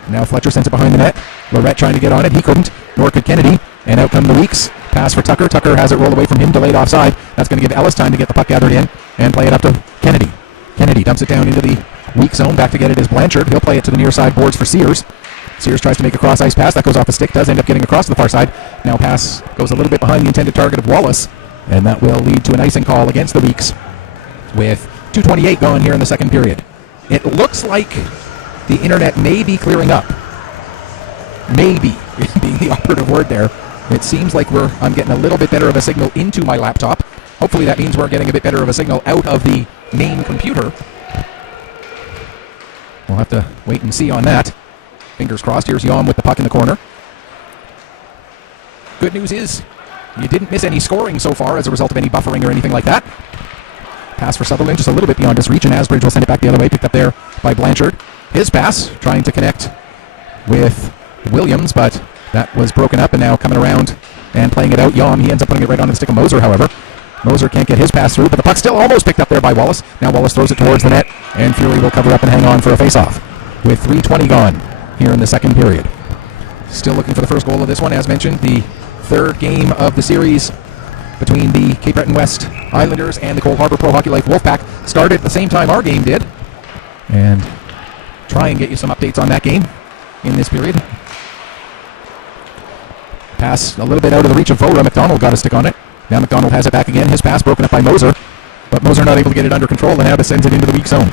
Now Fletcher sends it behind the net. Lorette trying to get on it. He couldn't, nor could Kennedy. And out come the Weeks. Pass for Tucker. Tucker has it roll away from him, delayed offside. That's going to give Ellis time to get the puck gathered in and play it up to Kennedy. Kennedy dumps it down into the weak zone. Back to get it is Blanchard. He'll play it to the near side boards for Sears. Sears tries to make a cross-ice pass. That goes off the stick. Does end up getting across to the far side. Now pass goes a little bit behind the intended target of Wallace. And that will lead to an icing call against the Weeks with 2:28 gone here in the second period. It looks like the internet may be clearing up. Maybe being the operative word there. It seems like I'm getting a little bit better of a signal into my laptop. Hopefully that means we're getting a bit better of a signal out of the main computer. We'll have to wait and see on that. Fingers crossed. Here's Yom with the puck in the corner. Good news is you didn't miss any scoring so far as a result of any buffering or anything like that. Pass for Sutherland, just a little bit beyond his reach, and Asbridge will send it back the other way, picked up there by Blanchard. His pass, trying to connect with Williams, but that was broken up, and now coming around and playing it out, Yom. He ends up putting it right on the stick of Moser, however. Moser can't get his pass through, but the puck still almost picked up there by Wallace. Now Wallace throws it towards the net, and Fury will cover up and hang on for a face-off with 3:20 gone here in the second period. Still looking for the first goal of this one, as mentioned, the third game of the series between the Cape Breton West Islanders and the Cole Harbour Pro Hockey Life Wolfpack started at the same time our game did, and try and get you some updates on that game in this period. Pass a little bit out of the reach of Vora. McDonald got a stick on it. Now McDonald has it back again. His pass broken up by Moser, but Moser not able to get it under control, and now just sends it into the weak zone.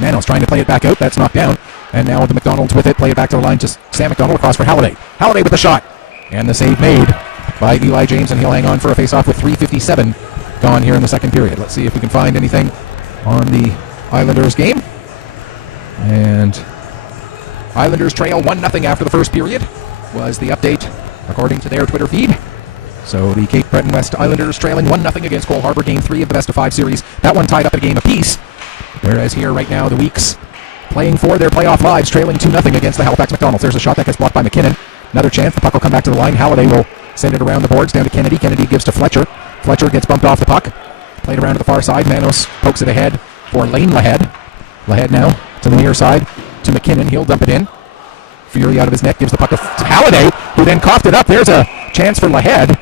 Manos trying to play it back out. That's knocked down. And now the McDonald's with it. Play it back to the line. Just Sam McDonald across for Halliday. Halliday with the shot. And the save made by Eli James, and he'll hang on for a face-off with 3:57 gone here in the second period. Let's see if we can find anything on the Islanders game. And Islanders trail 1-0 after the first period was the update according to their Twitter feed. So the Cape Breton West Islanders trailing 1-0 against Cole Harbour, Game 3 of the best-of-5 series. That one tied up a game apiece. Whereas here right now the Weeks playing for their playoff lives, trailing 2-0 against the Halifax McDonald's. There's a shot that gets blocked by McKinnon. Another chance. The puck will come back to the line. Halliday will send it around the boards down to Kennedy. Kennedy gives to Fletcher. Fletcher gets bumped off the puck. Played around to the far side. Manos pokes it ahead for Lane Lahead. Lahead now to the near side to McKinnon. He'll dump it in. Fury out of his net gives the puck to Halliday, who then coughed it up. There's a chance for Lahead.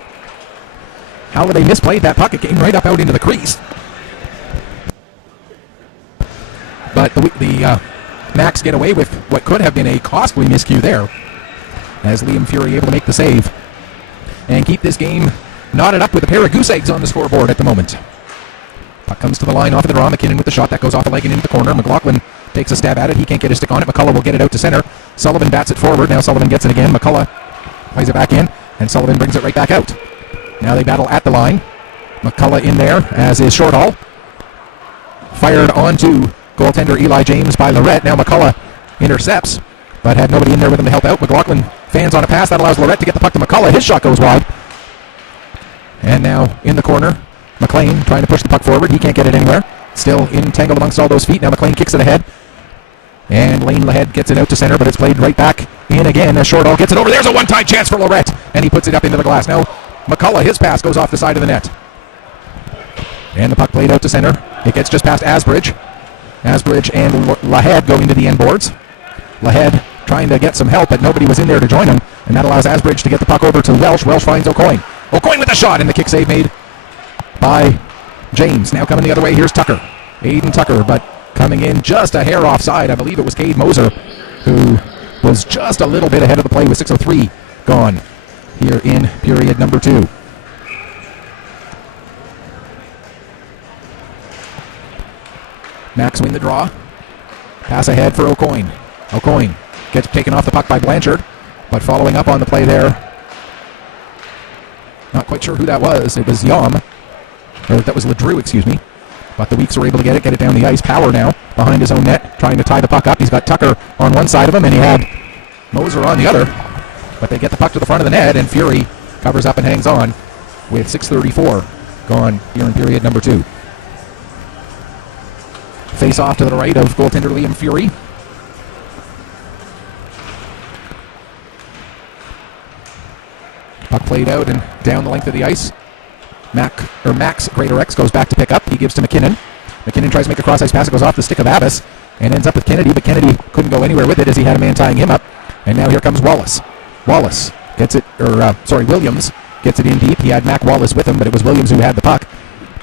Halliday misplayed that puck. It came right up out into the crease. But the Max get away with what could have been a costly miscue there, as Liam Fury able to make the save and keep this game knotted up with a pair of goose eggs on the scoreboard at the moment. Puck comes to the line off of the draw. McKinnon with the shot. That goes off the leg and into the corner. McLaughlin takes a stab at it. He can't get his stick on it. McCullough will get it out to center. Sullivan bats it forward. Now Sullivan gets it again. McCullough plays it back in, and Sullivan brings it right back out. Now they battle at the line. McCullough in there, as is Shortall. Fired onto goaltender Eli James by Lorette. Now McCullough intercepts, but had nobody in there with him to help out. McLaughlin fans on a pass. That allows Lorette to get the puck to McCullough. His shot goes wide. And now in the corner, McLean trying to push the puck forward. He can't get it anywhere. Still entangled amongst all those feet. Now McLean kicks it ahead. And Lane Lahead gets it out to center, but it's played right back in again as Shortall gets it over. There's a one-time chance for Lorette, and he puts it up into the glass. Now McCullough, his pass goes off the side of the net. And the puck played out to center. It gets just past Asbridge. Asbridge and Lahead go into the end boards. Lahead trying to get some help, but nobody was in there to join him, and that allows Asbridge to get the puck over to Welsh. Welsh finds O'Coin. O'Coin with the shot, and the kick save made by James. Now coming the other way, here's Tucker. Aiden Tucker, but coming in just a hair offside. I believe it was Cade Moser who was just a little bit ahead of the play with 6:03 gone here in period number 2. Max win the draw. Pass ahead for O'Coin. O'Coin gets taken off the puck by Blanchard, but following up on the play there, not quite sure who that was. It was Yom. Or that was Ledrew, excuse me. But the Weeks are able to get it down the ice. Power now behind his own net, trying to tie the puck up. He's got Tucker on one side of him, and he had Moser on the other. But they get the puck to the front of the net, and Fury covers up and hangs on with 6:34 gone here in period number 2. Face off to the right of goaltender Liam Fury. Puck played out and down the length of the ice. Max Greater X goes back to pick up. He gives to McKinnon. McKinnon tries to make a cross-ice pass. It goes off the stick of Abbas and ends up with Kennedy, but Kennedy couldn't go anywhere with it as he had a man tying him up. And now here comes Wallace. Wallace gets it, Williams gets it in deep. He had Mac Wallace with him, but it was Williams who had the puck.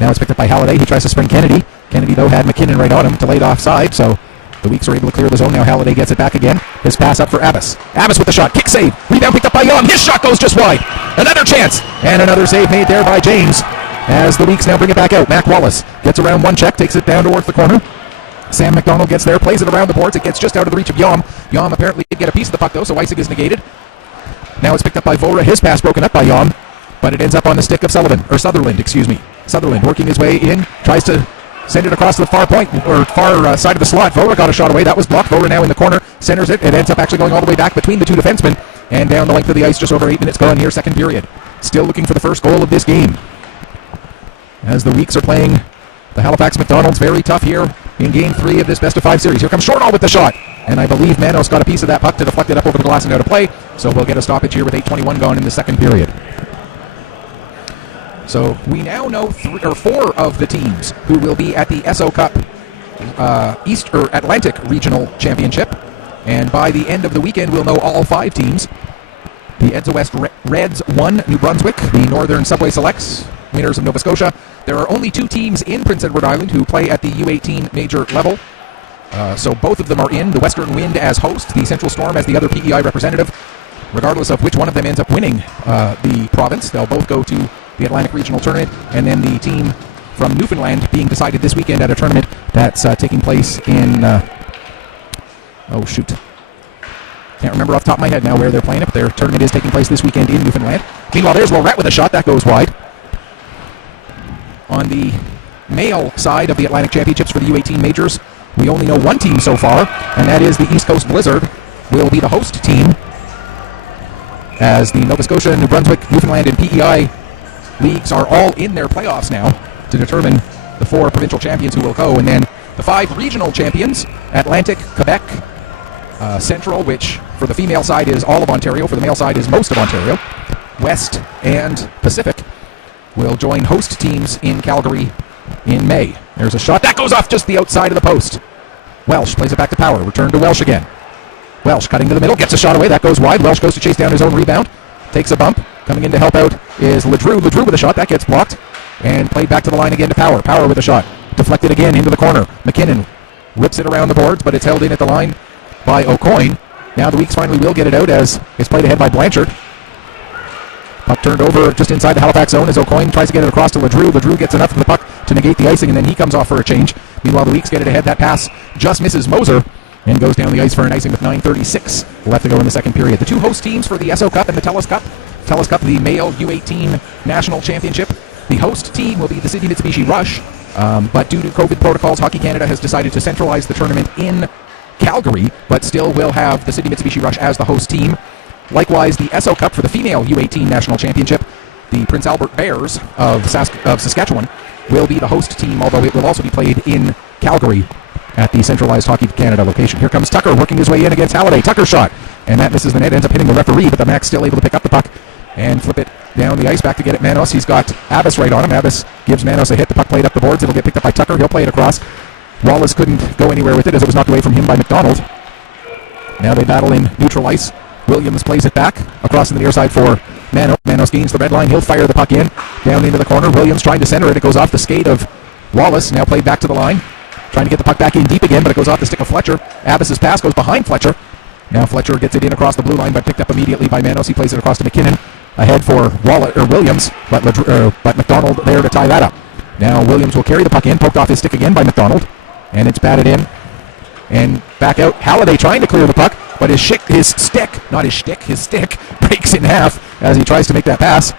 Now it's picked up by Halliday. He tries to spring Kennedy. Kennedy, though, had McKinnon right on him to laid offside, so the Weeks are able to clear the zone. Now Halliday gets it back again. His pass up for Abbas. Abbas with the shot. Kick save. Rebound picked up by Yom. His shot goes just wide. Another chance. And another save made there by James as the Weeks now bring it back out. Mac Wallace gets around one check, takes it down towards the corner. Sam McDonald gets there, plays it around the boards. It gets just out of the reach of Yom. Yom apparently did get a piece of the puck, though, so Weissig is negated. Now it's picked up by Vora. His pass broken up by Yom, but it ends up on the stick of Sutherland, excuse me. Sutherland working his way in, tries to send it across to the far point, or far side of the slot. Vora got a shot away. That was blocked. Vora now in the corner, centers it. It ends up actually going all the way back between the two defensemen and down the length of the ice. Just over 8 minutes gone here, second period. Still looking for the first goal of this game, as the Weeks are playing the Halifax McDonald's very tough here in Game 3 of this best-of-5 series. Here comes Shortall with the shot, and I believe Manos got a piece of that puck to deflect it up over the glass and out of play, so we'll get a stoppage here with 8:21 gone in the second period. So we now know 4 of the teams who will be at the SO Cup Atlantic Regional Championship, and by the end of the weekend we'll know all 5 teams. The Edsa West Reds won New Brunswick, the Northern Subway Selects, winners of Nova Scotia. There are only 2 teams in Prince Edward Island who play at the U18 major level. So both of them are in. The Western Wind as host, the Central Storm as the other PEI representative. Regardless of which one of them ends up winning the province, they'll both go to the Atlantic Regional Tournament, and then the team from Newfoundland being decided this weekend at a tournament that's taking place in... Can't remember off the top of my head now where they're playing it, but their tournament is taking place this weekend in Newfoundland. Meanwhile, there's Lorette with a shot. That goes wide. On the male side of the Atlantic Championships for the U18 Majors, we only know one team so far, and that is the East Coast Blizzard will be the host team, as the Nova Scotia, New Brunswick, Newfoundland, and PEI leagues are all in their playoffs now to determine the 4 provincial champions who will go, and then the 5 regional champions, Atlantic, Quebec, Central, which for the female side is all of Ontario, for the male side is most of Ontario, West, and Pacific, will join host teams in Calgary in May. There's a shot. That goes off just the outside of the post. Welsh plays it back to Power. Return to Welsh again. Welsh cutting to the middle, gets a shot away. That goes wide. Welsh goes to chase down his own rebound. Takes a bump. Coming in to help out is Ledrew. Ledrew with a shot. That gets blocked. And played back to the line again to Power. Power with a shot. Deflected again into the corner. McKinnon rips it around the boards, but it's held in at the line by O'Coin. Now the Weeks finally will get it out as it's played ahead by Blanchard. Puck turned over just inside the Halifax zone as O'Coin tries to get it across to Ledrew. Ledrew gets enough of the puck to negate the icing, and then he comes off for a change. Meanwhile, the Weeks get it ahead. That pass just misses Moser and goes down the ice for an icing with 9:36 left to go in the second period. The two host teams for the SO Cup and the TELUS Cup. TELUS Cup, the male U18 national championship. The host team will be the Sydney Mitsubishi Rush, but due to COVID protocols, Hockey Canada has decided to centralize the tournament in Calgary, but still will have the Sydney Mitsubishi Rush as the host team. Likewise, the SO Cup for the female U18 national championship, the Prince Albert Bears of Saskatchewan will be the host team, although it will also be played in Calgary at the centralized Hockey Canada location. Here comes Tucker working his way in against Halliday. Tucker shot, and that misses the net, ends up hitting the referee, but the Max still able to pick up the puck and flip it down the ice back to get it Manos. He's got Abbas right on him. Abbas gives Manos a hit. The puck played up the boards. It'll get picked up by Tucker. He'll play it across. Wallace couldn't go anywhere with it as it was knocked away from him by McDonald. Now they battle in neutral ice. Williams plays it back across in the near side for Manos. Manos gains the red line. He'll fire the puck in down into the corner. Williams trying to center it. It goes off the skate of Wallace. Now played back to the line. Trying to get the puck back in deep again, but it goes off the stick of Fletcher. Abbas's pass goes behind Fletcher. Now Fletcher gets it in across the blue line, but picked up immediately by Manos. He plays it across to McKinnon. Ahead for Williams, but McDonald there to tie that up. Now Williams will carry the puck in, poked off his stick again by McDonald, and it's batted in. And back out, Halliday trying to clear the puck, but his stick breaks in half as he tries to make that pass.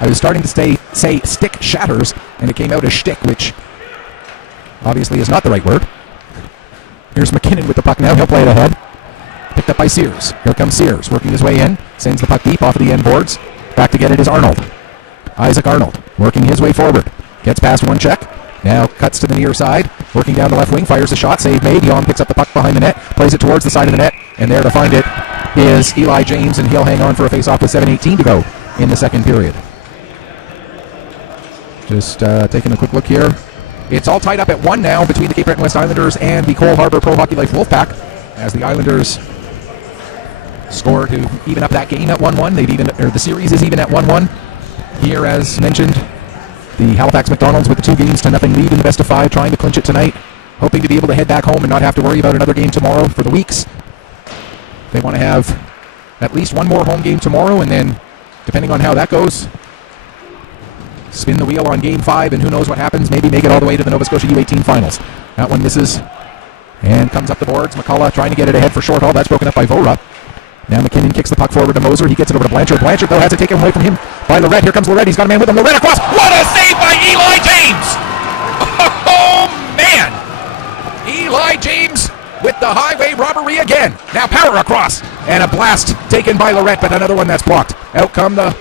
I was starting to say stick shatters, and it came out as shtick, which obviously is not the right word. Here's McKinnon with the puck now. He'll play it ahead. Picked up by Sears. Here comes Sears, working his way in. Sends the puck deep off of the end boards. Back to get it is Arnold. Isaac Arnold, working his way forward. Gets past one check. Now cuts to the near side. Working down the left wing. Fires a shot. Save made. Yon picks up the puck behind the net. Plays it towards the side of the net. And there to find it is Eli James, and he'll hang on for a face-off with 7:18 to go in the second period. Just taking a quick look here. It's all tied up at 1 now between the Cape Breton West Islanders and the Cole Harbour Pro Hockey Life Wolfpack, as the Islanders score to even up that game at 1-1. The series is even at 1-1. Here, as mentioned, the Halifax McDonald's with the 2-0 lead in the best of 5, trying to clinch it tonight, hoping to be able to head back home and not have to worry about another game tomorrow for the Weeks. They want to have at least one more home game tomorrow, and then, depending on how that goes, spin the wheel on Game 5, and who knows what happens. Maybe make it all the way to the Nova Scotia U18 Finals. That one misses and comes up the boards. McCullough trying to get it ahead for short haul. That's broken up by Vora. Now McKinnon kicks the puck forward to Moser. He gets it over to Blanchard. Blanchard, though, has it taken away from him by Lorette. Here comes Lorette. He's got a man with him. Lorette across. What a save by Eli James! Oh, man! Eli James with the highway robbery again. Now power across. And a blast taken by Lorette, but another one that's blocked. Out come the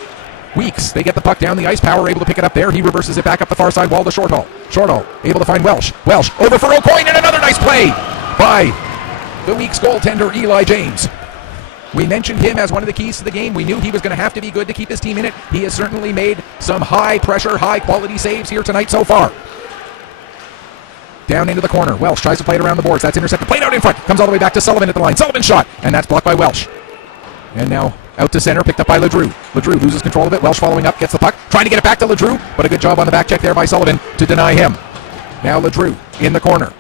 Weeks. They get the puck down the ice. Power able to pick it up there. He reverses it back up the far side wall to short haul. Short haul able to find Welsh. Welsh over for O'Coin, and another nice play by the Weeks goaltender Eli James. We mentioned him as one of the keys to the game. We knew he was going to have to be good to keep his team in it. He has certainly made some high pressure, high quality saves here tonight so far. Down into the corner. Welsh tries to play it around the boards. That's intercepted. Played out in front. Comes all the way back to Sullivan at the line. Sullivan shot, and that's blocked by Welsh. And now out to center, picked up by Ledrew. Ledrew loses control of it. Welsh following up, gets the puck, trying to get it back to Ledrew, but a good job on the back check there by Sullivan to deny him. Now Ledrew in the corner.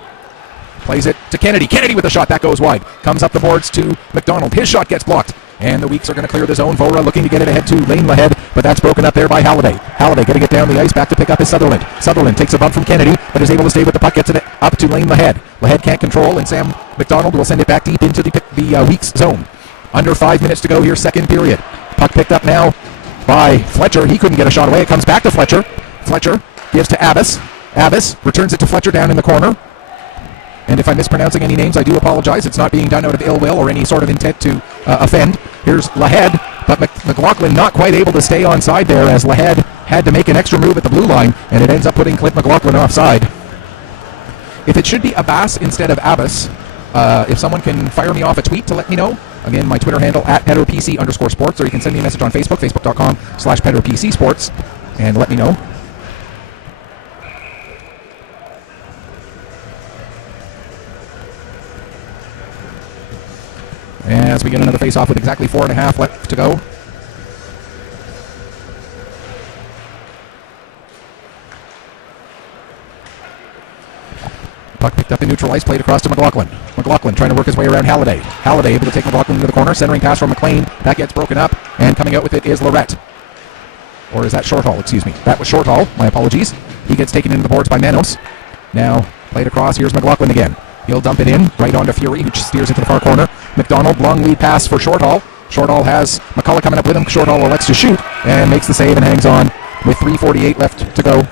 Plays it to Kennedy. Kennedy with a shot. That goes wide. Comes up the boards to McDonald. His shot gets blocked. And the Weeks are going to clear the zone. Vora looking to get it ahead to Lane Lahead, but that's broken up there by Halliday. Halliday getting it down the ice. Back to pick up is Sutherland. Sutherland takes a bump from Kennedy, but is able to stay with the puck. Gets it up to Lane Lahead. Lahead can't control, and Sam McDonald will send it back deep into the Weeks zone. Under 5 minutes to go here, second period. Puck picked up now by Fletcher. He couldn't get a shot away. It comes back to Fletcher. Fletcher gives to Abbas. Abbas returns it to Fletcher down in the corner. And if I'm mispronouncing any names, I do apologize. It's not being done out of ill will or any sort of intent to offend. Here's Lahead, but McLaughlin not quite able to stay on side there as Lahead had to make an extra move at the blue line, and it ends up putting Clint McLaughlin offside. If it should be Abbas instead of Abbas, if someone can fire me off a tweet to let me know. Again, my Twitter handle @PetroPC_sports, or you can send me a message on Facebook, facebook.com/PetroPCsports, and let me know. As we get another face-off with exactly 4.5 left to go. Puck picked up and neutralized, played across to McLaughlin. McLaughlin trying to work his way around Halliday. Halliday able to take McLaughlin into the corner, centering pass from McLean. That gets broken up, and coming out with it is Lorette. Or is that Shorthall? Excuse me. That was Shorthall. My apologies. He gets taken into the boards by Manos. Now played across. Here's McLaughlin again. He'll dump it in right onto Fury, who steers into the far corner. McDonald, long lead pass for Shorthall. Shorthall has McCullough coming up with him. Shorthall elects to shoot and makes the save and hangs on with 3:48 left to go.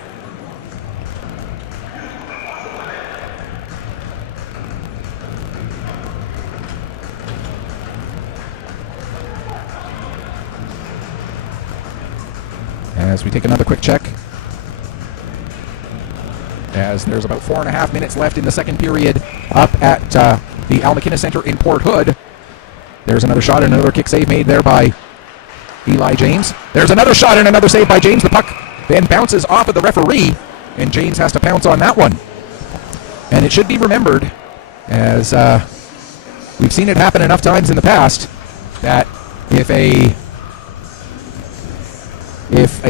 As we take another quick check, as there's about 4.5 minutes left in the second period up at the Al McInnes Center in Port Hood. There's another shot and another kick save made there by Eli James. There's another shot and another save by James. The puck then bounces off of the referee, and James has to pounce on that one. And it should be remembered, as we've seen it happen enough times in the past, that if a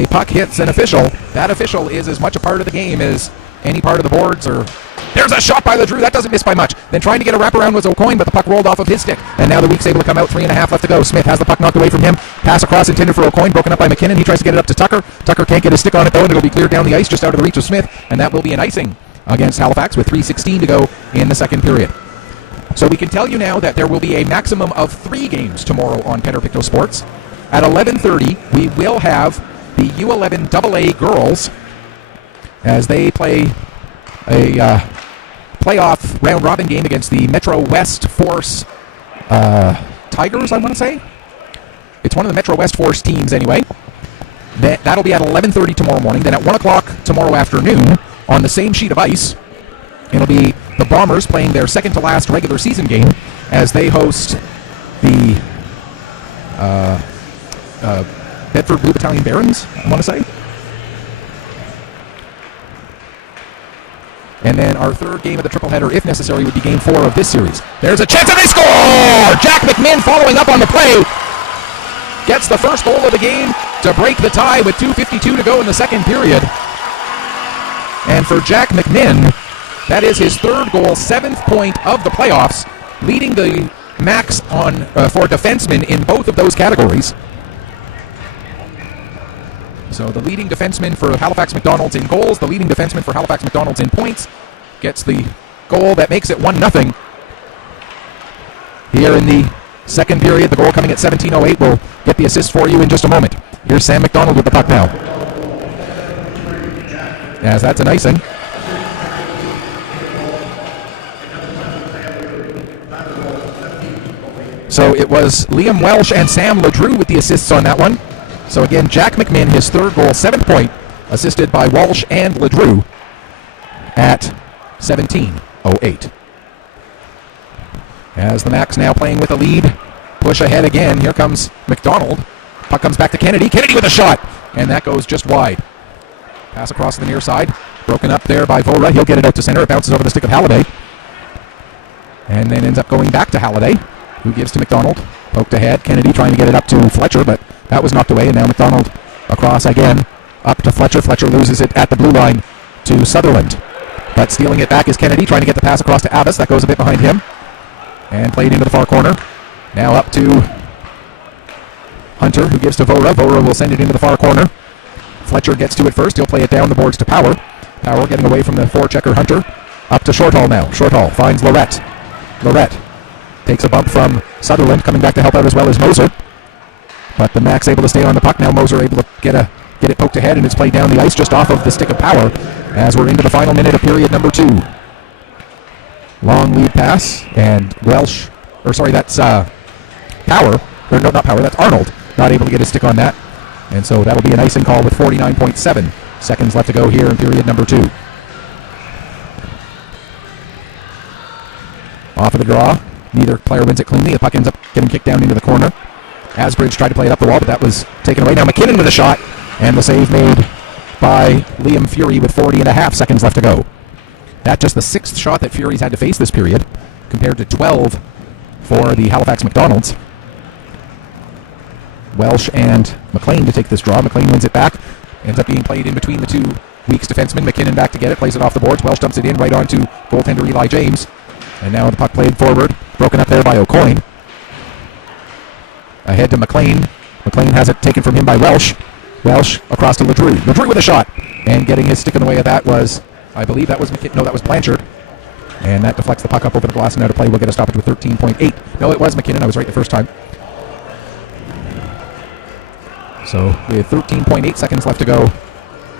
puck hits an official, that official is as much a part of the game as any part of the boards. Or there's a shot by LeDrew. That doesn't miss by much. Then trying to get a wraparound was O'Coin, but the puck rolled off of his stick. And now the Week's able to come out. 3.5 left to go. Smith has the puck knocked away from him. Pass across intended for O'Coin, broken up by McKinnon. He tries to get it up to Tucker. Tucker can't get his stick on it though, and it'll be cleared down the ice just out of the reach of Smith. And that will be an icing against Halifax with 3:16 to go in the second period. So we can tell you now that there will be a maximum of 3 games tomorrow on Pictou Sports. At 11:30, we will have the U11 AA girls as they play a playoff round-robin game against the Metro West Force Tigers, I want to say. It's one of the Metro West Force teams anyway. That'll be at 11:30 tomorrow morning. Then at 1 o'clock tomorrow afternoon on the same sheet of ice, it'll be the Bombers playing their second-to-last regular season game as they host the Bedford Blue Battalion Barons, I want to say. And then our third game of the tripleheader, if necessary, would be game 4 of this series. There's a chance and they score! Jack McMinn following up on the play. Gets the first goal of the game to break the tie with 2:52 to go in the second period. And for Jack McMinn, that is his third goal, 7th point of the playoffs, leading the max on for defensemen in both of those categories. So the leading defenseman for Halifax McDonald's in goals, the leading defenseman for Halifax McDonald's in points, gets the goal that makes it 1-0. Here in the second period, the goal coming at 17:08. We'll get the assist for you in just a moment. Here's Sam McDonald with the puck now. As that's an icing. So it was Liam Welsh and Sam LeDrew with the assists on that one. So again, Jack McMinn, his third goal, 7th point, assisted by Walsh and LeDrew at 17:08. As the Macs now playing with a lead, push ahead again. Here comes McDonald. Puck comes back to Kennedy. Kennedy with a shot, and that goes just wide. Pass across to the near side, broken up there by Vora. He'll get it out to center. It bounces over the stick of Halliday, and then ends up going back to Halliday, who gives to McDonald. Poked ahead. Kennedy trying to get it up to Fletcher, but that was knocked away, and now McDonald across again, up to Fletcher. Fletcher loses it at the blue line to Sutherland. But stealing it back is Kennedy, trying to get the pass across to Abbas. That goes a bit behind him. And played into the far corner. Now up to Hunter, who gives to Vora. Vora will send it into the far corner. Fletcher gets to it first. He'll play it down the boards to Power. Power getting away from the forechecker Hunter. Up to Shorthall now. Shorthall finds Lorette. Lorette takes a bump from Sutherland, coming back to help out as well as Moser. But the Macs able to stay on the puck now. Moser able to get it poked ahead, and it's played down the ice just off of the stick of Power as we're into the final minute of period number 2. Long lead pass, and Welsh, or sorry, that's Power, or no, not Power, that's Arnold, not able to get his stick on that. And so that'll be an icing call with 49.7 seconds left to go here in period number 2. Off of the draw, neither player wins it cleanly. The puck ends up getting kicked down into the corner. Asbridge tried to play it up the wall, but that was taken away. Now McKinnon with a shot, and the save made by Liam Fury with 40.5 seconds left to go. That's just the 6th shot that Fury's had to face this period, compared to 12 for the Halifax McDonald's. Welsh and McLean to take this draw. McLean wins it back. Ends up being played in between the two Weeks defenseman McKinnon back to get it, plays it off the boards. Welsh dumps it in right onto goaltender Eli James. And now the puck played forward, broken up there by O'Coin. Ahead to McLean. McLean has it taken from him by Welsh. Welsh across to LeDrew. LeDrew with a shot. And getting his stick in the way of that was, I believe that was McKinnon. No, that was Blanchard. And that deflects the puck up over the glass and out of play. We'll get a stoppage with 13.8. No, it was McKinnon. I was right the first time. So with 13.8 seconds left to go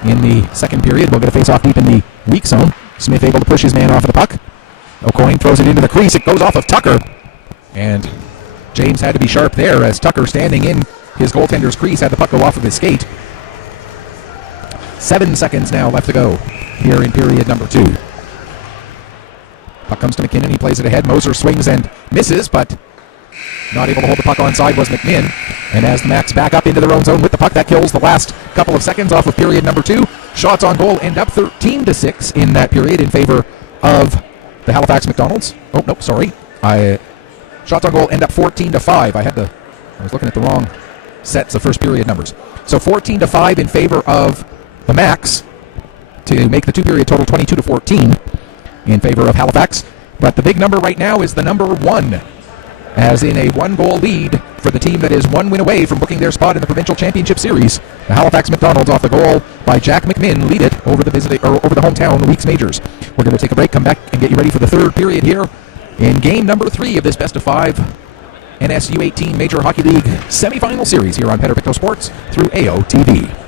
in the second period, we'll get a face-off deep in the weak zone. Smith able to push his man off of the puck. O'Coin throws it into the crease. It goes off of Tucker. And James had to be sharp there as Tucker, standing in his goaltender's crease, had the puck go off of his skate. 7 seconds now left to go here in period number 2. Puck comes to McKinnon. He plays it ahead. Moser swings and misses, but not able to hold the puck onside was McMinn. And as the Macs back up into their own zone with the puck, that kills the last couple of seconds off of period number 2. Shots on goal end up 13-6 in that period in favor of the Halifax McDonald's. Oh, no, sorry. Shots on goal end up 14-5. I was looking at the wrong sets of first period numbers. So 14-5 in favor of the Macs to make the two-period total 22-14 in favor of Halifax. But the big number right now is the number 1, as in a 1-goal lead for the team that is 1 win away from booking their spot in the Provincial Championship Series. The Halifax McDonald's off the goal by Jack McMinn lead it over the hometown Weeks Majors. We're going to take a break, come back, and get you ready for the third period here in game number 3 of this best-of-5 NSU18 Major Hockey League semifinal series here on Pictou Sports through AOTV.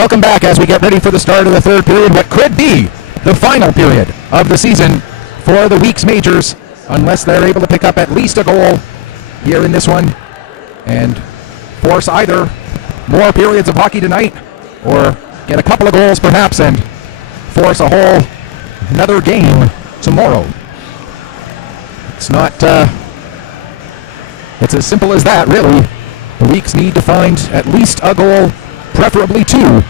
welcome back as we get ready for the start of the third period, what could be the final period of the season for the week's majors, unless they're able to pick up at least a goal here in this one and force either more periods of hockey tonight or get a couple of goals perhaps and force a whole another game tomorrow. It's not it's as simple as that, really. The Weeks need to find at least a goal, preferably two,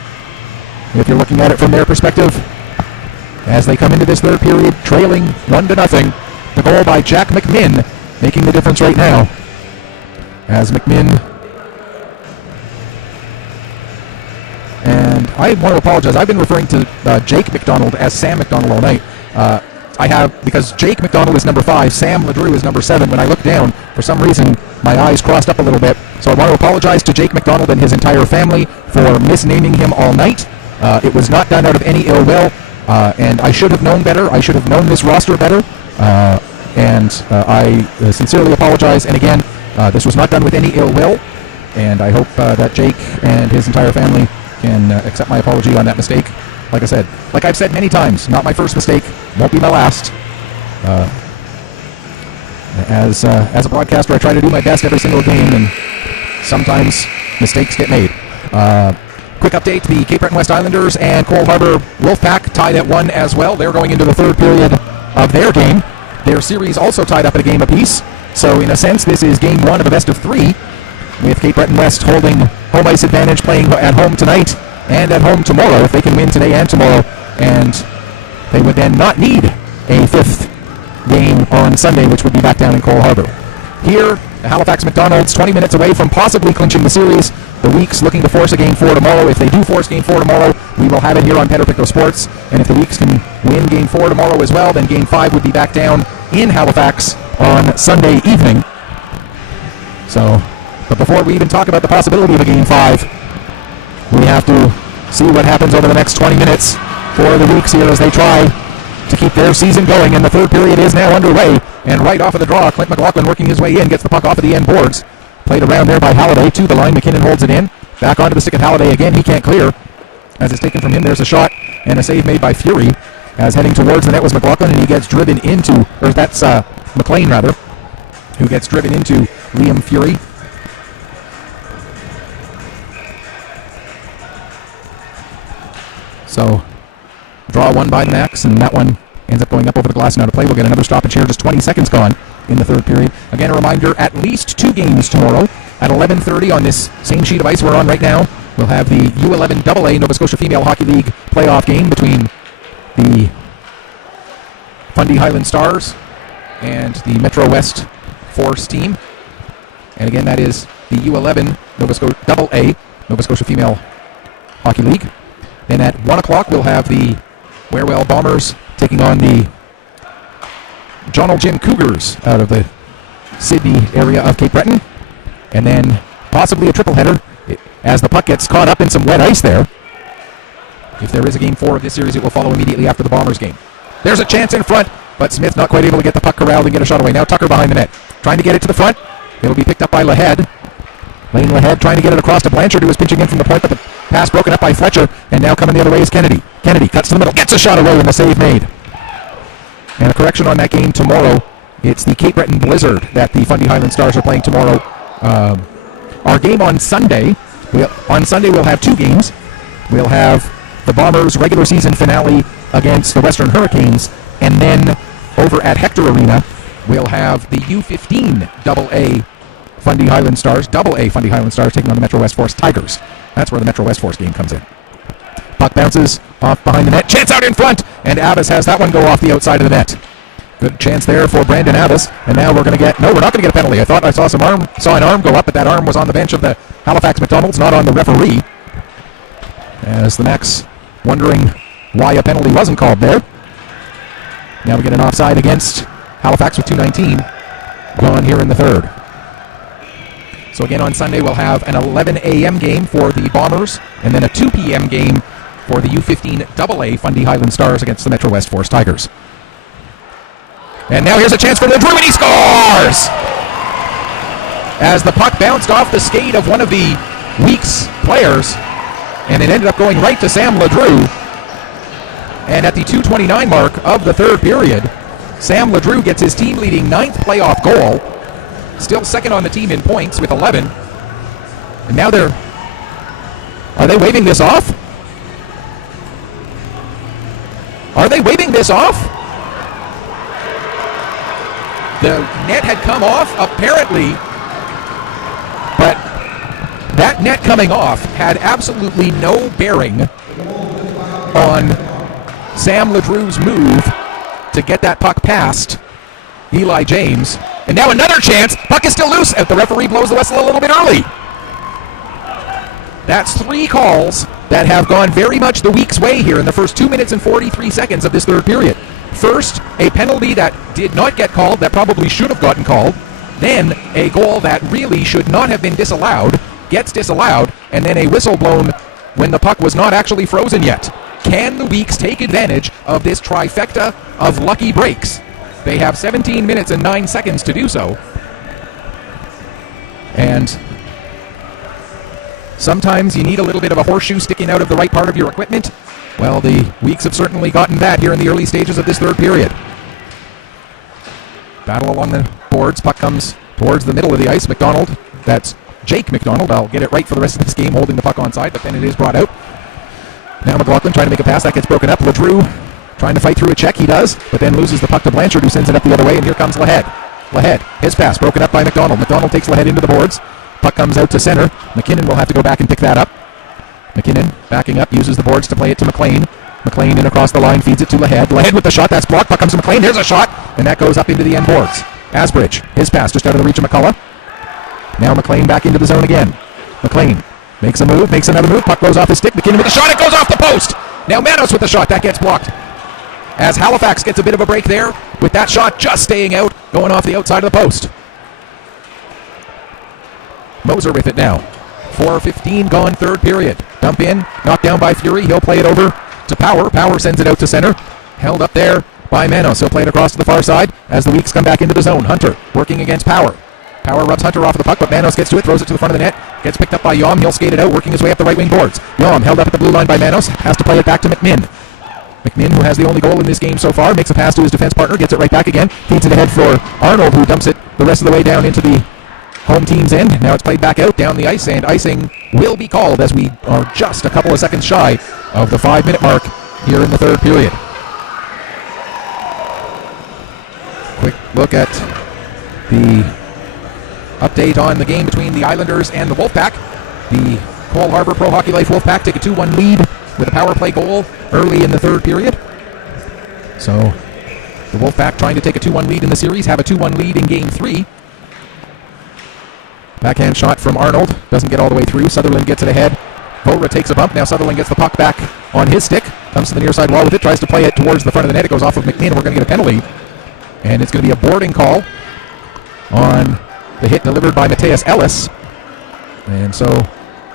if you're looking at it from their perspective, as they come into this third period trailing 1-0. The goal by Jack McMinn making the difference right now, as McMinn, and I want to apologize, I've been referring to Jake McDonald as Sam McDonald all night. I have, because Jake McDonald is number 5, Sam LeDrew is number 7. When I look down, for some reason, my eyes crossed up a little bit. So I want to apologize to Jake McDonald and his entire family for misnaming him all night. It was not done out of any ill will, and I should have known better. I should have known this roster better, and I sincerely apologize. And again, this was not done with any ill will, and I hope that Jake and his entire family can accept my apology on that mistake. Like I said, like I've said many times, not my first mistake, won't be my last. As a broadcaster, I try to do my best every single game, and sometimes mistakes get made. Quick update, the Cape Breton West Islanders and Cole Harbour Wolfpack tied at 1 as well. They're going into the third period of their game. Their series also tied up at a game apiece. So in a sense, this is game 1 of a best of 3, with Cape Breton West holding home ice advantage, playing at home tonight and at home tomorrow, if they can win today and tomorrow, and they would then not need a 5th game on Sunday, which would be back down in Cole Harbour. Here, the Halifax McDonald's 20 minutes away from possibly clinching the series. The Weeks looking to force a game 4 tomorrow. If they do force game 4 tomorrow, we will have it here on Pictou Sports, and if the Weeks can win game 4 tomorrow as well, then game 5 would be back down in Halifax on Sunday evening. So, but before we even talk about the possibility of a game 5, we have to see what happens over the next 20 minutes for the Weeks here as they try to keep their season going, and the third period is now underway. And right off of the draw, Clint McLaughlin working his way in, gets the puck off of the end boards. Played around there by Halliday to the line. McKinnon holds it in. Back onto the stick of Halliday again. He can't clear. As it's taken from him, there's a shot and a save made by Fury. As heading towards the net was McLaughlin, and he gets driven into, or that's McLean rather, who gets driven into Liam Fury. So, draw one by Max, and that one ends up going up over the glass and out of play. We'll get another stoppage here, just 20 seconds gone in the third period. Again, a reminder, at least 2 games tomorrow. At 11:30 on this same sheet of ice we're on right now, we'll have the U11 AA Nova Scotia Female Hockey League playoff game between the Fundy Highland Stars and the Metro West Force team. And again, that is the U11 Nova Scotia AA Nova Scotia Female Hockey League. Then at 1 o'clock, we'll have the Warewell Bombers taking on the John Jim Cougars out of the Sydney area of Cape Breton. And then possibly a triple header as the puck gets caught up in some wet ice there. If there is a game 4 of this series, it will follow immediately after the Bombers game. There's a chance in front, but Smith not quite able to get the puck corralled and get a shot away. Now Tucker behind the net, trying to get it to the front. It'll be picked up by Lahead. Lane Lahead trying to get it across to Blanchard, who was pinching in from the point, but the pass broken up by Fletcher, and now coming the other way is Kennedy. Kennedy cuts to the middle, gets a shot away, and the save made. And a correction on that game tomorrow. It's the Cape Breton Blizzard that the Fundy Highland Stars are playing tomorrow. Our game on Sunday, we'll have 2 games. We'll have the Bombers' regular season finale against the Western Hurricanes, and then over at Hector Arena, we'll have the U15 AA Fundy Highland Stars, AA Fundy Highland Stars taking on the Metro West Force Tigers. That's where the Metro West Force game comes in. Puck bounces off behind the net. Chance out in front, and Abbas has that one go off the outside of the net. Good chance there for Brandon Abbas, and now we're going to get... No, we're not going to get a penalty. I thought I saw an arm go up, but that arm was on the bench of the Halifax McDonald's, not on the referee. As the Max wondering why a penalty wasn't called there. Now we get an offside against Halifax with 2:19 gone here in the third. So again, on Sunday, we'll have an 11 a.m. game for the Bombers, and then a 2 p.m. game for the U15 AA Fundy Highland Stars against the Metro West Force Tigers. And now here's a chance for LeDrew, and he scores! As the puck bounced off the skate of one of the Weeks players, and it ended up going right to Sam LeDrew. And at the 2:29 mark of the third period, Sam LeDrew gets his team-leading 9th playoff goal. Still second on the team in points with 11. And now are they waving this off? Are they waving this off? The net had come off, apparently, but that net coming off had absolutely no bearing on Sam LeDrew's move to get that puck past Eli James. And now another chance. Puck is still loose. The referee blows the whistle a little bit early. That's 3 calls that have gone very much the Weeks' way here in the first 2 minutes and 43 seconds of this third period. First, a penalty that did not get called, that probably should have gotten called. Then, a goal that really should not have been disallowed, gets disallowed, and then a whistle blown when the puck was not actually frozen yet. Can the Weeks take advantage of this trifecta of lucky breaks? They have 17 minutes and 9 seconds to do so. And sometimes you need a little bit of a horseshoe sticking out of the right part of your equipment. Well, the Weeks have certainly gotten that here in the early stages of this third period. Battle along the boards. Puck comes towards the middle of the ice. McDonald, that's Jake McDonald. I'll get it right for the rest of this game, holding the puck onside, but then it is brought out. Now McLaughlin trying to make a pass. That gets broken up. LeDrew trying to fight through a check. He does, but then loses the puck to Blanchard, who sends it up the other way, and here comes Lahead. Lahead, his pass broken up by McDonald. McDonald takes Lahead into the boards. Puck comes out to center. McKinnon will have to go back and pick that up. McKinnon backing up, uses the boards to play it to McLean. McLean in across the line, feeds it to Lahead. Lahead with the shot, that's blocked. Puck comes to McLean, there's a shot, and that goes up into the end boards. Asbridge, his pass just out of the reach of McCullough. Now McLean back into the zone again. McLean makes a move, makes another move. Puck goes off his stick. McKinnon with the shot, it goes off the post. Now Manos with the shot, that gets blocked. As Halifax gets a bit of a break there, with that shot just staying out, going off the outside of the post. Moser with it now. 4:15 gone, third period. Dump in, knocked down by Fury. He'll play it over to Power. Power sends it out to center. Held up there by Manos. He'll play it across to the far side as the Weeks come back into the zone. Hunter working against Power. Power rubs Hunter off of the puck, but Manos gets to it, throws it to the front of the net. Gets picked up by Yom. He'll skate it out, working his way up the right wing boards. Yom held up at the blue line by Manos. Has to play it back to McMinn. McMinn, who has the only goal in this game so far, makes a pass to his defense partner, gets it right back again. Feeds it ahead for Arnold, who dumps it the rest of the way down into the home team's end. Now it's played back out down the ice, and icing will be called as we are just a couple of seconds shy of the 5-minute mark here in the third period. Quick look at the update on the game between the Islanders and the Wolfpack. The Cole Harbour Pro Hockey Life Wolfpack take a 2-1 lead with a power play goal early in the third period. So the Wolfpack trying to take a 2-1 lead in the series, have a 2-1 lead in Game 3. Backhand shot from Arnold. Doesn't get all the way through. Sutherland gets it ahead. Vora takes a bump. Now Sutherland gets the puck back on his stick. Comes to the near side wall with it. Tries to play it towards the front of the net. It goes off of McMinn. We're going to get a penalty. And it's going to be a boarding call on the hit delivered by Mateus Ellis. And so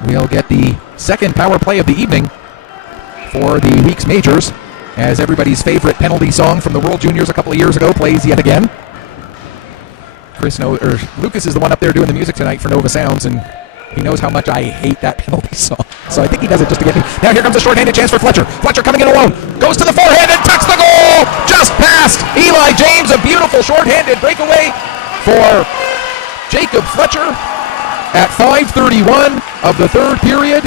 we'll get the second power play of the evening for the Weeks Majors, as everybody's favorite penalty song from the World Juniors a couple of years ago plays yet again. Lucas is the one up there doing the music tonight for Nova Sounds, and he knows how much I hate that penalty song. So I think he does it just to get me. Now here comes a shorthanded chance for Fletcher. Fletcher coming in alone. Goes to the forehand and tucks the goal! Just past Eli James. A beautiful shorthanded breakaway for Jacob Fletcher at 5:31 of the third period.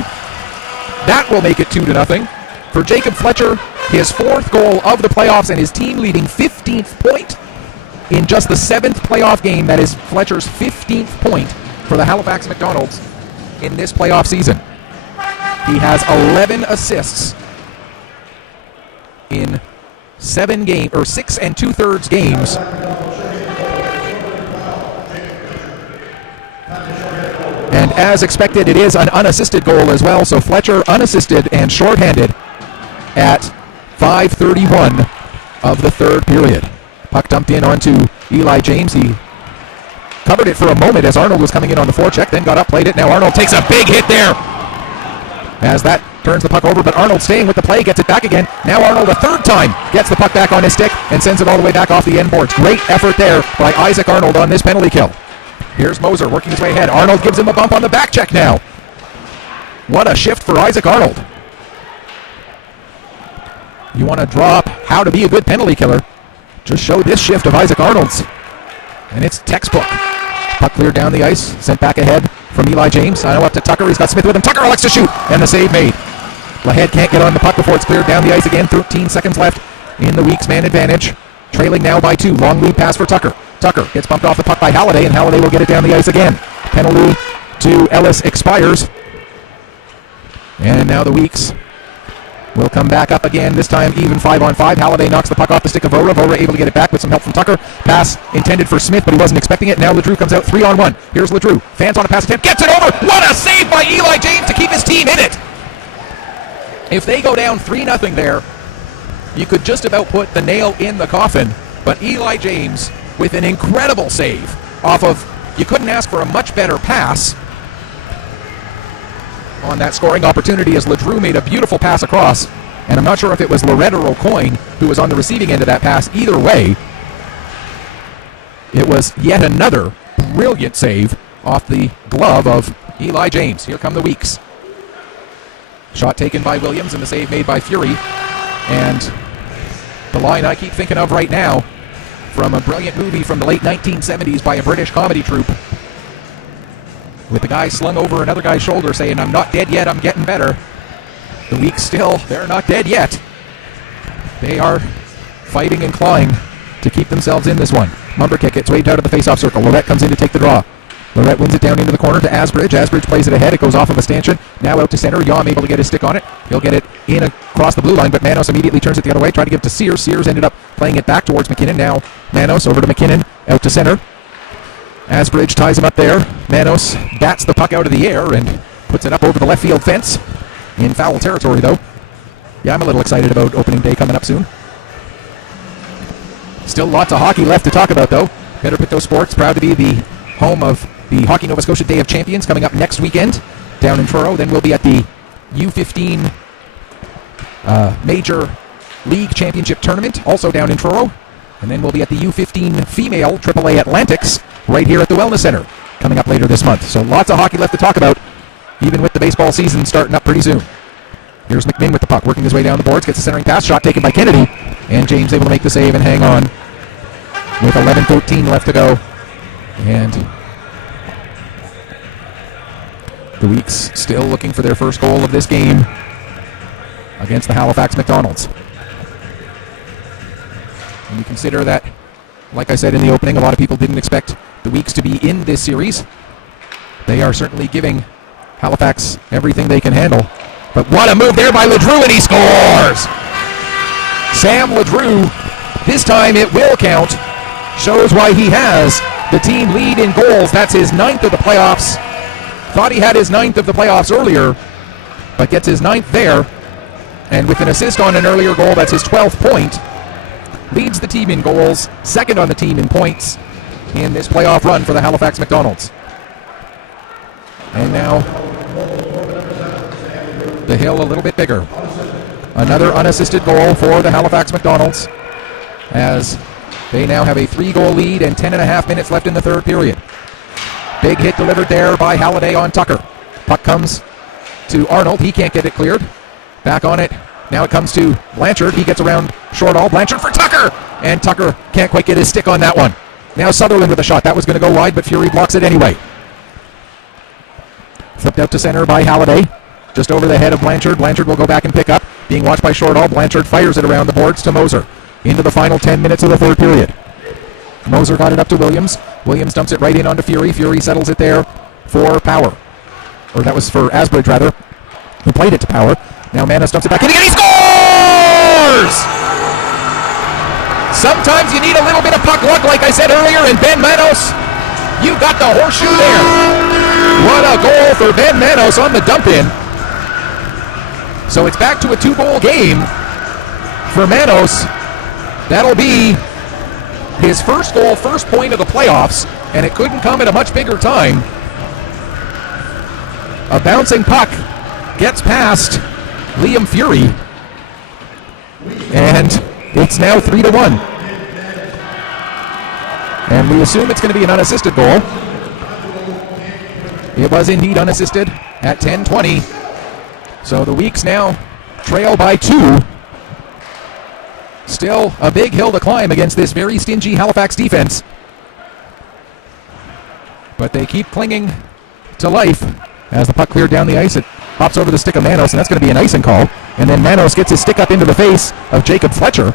That will make it 2-0. For Jacob Fletcher, his 4th goal of the playoffs and his team-leading 15th point in just the 7th playoff game. That is Fletcher's 15th point for the Halifax McDonald's in this playoff season. He has 11 assists in 6 2/3 games. And as expected, it is an unassisted goal as well. So Fletcher unassisted and shorthanded at 5:31 of the third period. Puck dumped in onto Eli James. He covered it for a moment as Arnold was coming in on the forecheck, then got up, played it. Now Arnold takes a big hit there as that turns the puck over, but Arnold staying with the play, gets it back again. Now Arnold a third time gets the puck back on his stick and sends it all the way back off the end boards. Great effort there by Isaac Arnold on this penalty kill. Here's Moser working his way ahead. Arnold gives him a bump on the back check now. What a shift for Isaac Arnold. You want to draw up how to be a good penalty killer, just show this shift of Isaac Arnold's. And it's textbook. Puck cleared down the ice, sent back ahead from Eli James. I know up to Tucker. He's got Smith with him. Tucker elects to shoot, and the save made. Lahead can't get on the puck before it's cleared down the ice again. 13 seconds left in the Weeks man advantage. Trailing now by 2. Long lead pass for Tucker. Tucker gets bumped off the puck by Halliday, and Halliday will get it down the ice again. Penalty to Ellis expires. And now the Weeks will come back up again, this time even 5-on-5. Halliday knocks the puck off the stick of Vora. Vora able to get it back with some help from Tucker. Pass intended for Smith, but he wasn't expecting it. Now Ledrew comes out 3-on-1. Here's Ledrew. Fans on a pass attempt. Gets it over. What a save by Eli James to keep his team in it. If they go down 3-0 there, you could just about put the nail in the coffin. But Eli James with an incredible save off of, you couldn't ask for a much better pass on that scoring opportunity as Ledrew made a beautiful pass across. And I'm not sure if it was Loretta or O'Coin who was on the receiving end of that pass. Either way, it was yet another brilliant save off the glove of Eli James. Here come the Weeks. Shot taken by Williams and the save made by Fury. And the line I keep thinking of right now from a brilliant movie from the late 1970s by a British comedy troupe, with the guy slung over another guy's shoulder saying, "I'm not dead yet, I'm getting better." The Weeks still, they're not dead yet. They are fighting and clawing to keep themselves in this one. Mumber kick, it's waved out of the face-off circle. Lorette comes in to take the draw. Lorette wins it down into the corner to Asbridge. Asbridge plays it ahead. It goes off of a stanchion. Now out to center. Yom able to get his stick on it. He'll get it in across the blue line, but Manos immediately turns it the other way. Tried to give it to Sears. Sears ended up playing it back towards McKinnon. Now Manos over to McKinnon. Out to center. Asbridge ties him up there. Manos bats the puck out of the air and puts it up over the left field fence. In foul territory, though. Yeah, I'm a little excited about opening day coming up soon. Still lots of hockey left to talk about, though. Better Pictou Sports, proud to be the home of the Hockey Nova Scotia Day of Champions coming up next weekend down in Truro. Then we'll be at the U15 Major League Championship Tournament, also down in Truro. And then we'll be at the U15 Female AAA Atlantics right here at the Wellness Center coming up later this month. So lots of hockey left to talk about, even with the baseball season starting up pretty soon. Here's McMinn with the puck, working his way down the boards, gets a centering pass, shot taken by Kennedy, and James able to make the save and hang on with 11:13 left to go. And the Weeks still looking for their first goal of this game against the Halifax McDonald's. And you consider that, like I said in the opening, a lot of people didn't expect the Weeks to be in this series. They are certainly giving Halifax everything they can handle. But what a move there by Ledrew, and he scores! Sam Ledrew, this time it will count. Shows why he has the team lead in goals. That's his 9th of the playoffs. Thought he had his 9th of the playoffs earlier, but gets his 9th there. And with an assist on an earlier goal, that's his 12th point. Leads the team in goals, second on the team in points in this playoff run for the Halifax McDonald's. And now the hill a little bit bigger. Another unassisted goal for the Halifax McDonald's as they now have a 3-goal lead and 10.5 minutes left in the third period. Big hit delivered there by Halliday on Tucker. Puck comes to Arnold. He can't get it cleared. Back on it. Now it comes to Blanchard. He gets around Shortall. Blanchard for Tucker! And Tucker can't quite get his stick on that one. Now Sutherland with a shot. That was going to go wide, but Fury blocks it anyway. Flipped out to center by Halliday. Just over the head of Blanchard. Blanchard will go back and pick up. Being watched by Shortall. Blanchard fires it around the boards to Moser. Into the final 10 minutes of the third period. Moser got it up to Williams. Williams dumps it right in onto Fury. Fury settles it there for Power. Or that was for Asbridge, rather, who played it to Power. Now Manos dumps it back in again. He scores! Sometimes you need a little bit of puck luck, like I said earlier, and Ben Manos, you got the horseshoe there. What a goal for Ben Manos on the dump-in. So it's back to a 2-goal game for Manos. That'll be his first goal, first point of the playoffs, and it couldn't come at a much bigger time. A bouncing puck gets past Liam Fury, and it's now 3-1. And we assume it's going to be an unassisted goal. It was indeed unassisted at 10:20 So the Weeks now trail by 2. Still a big hill to climb against this very stingy Halifax defense. But they keep clinging to life. As the puck cleared down the ice, it hops over the stick of Manos, and that's going to be an icing call. And then Manos gets his stick up into the face of Jacob Fletcher.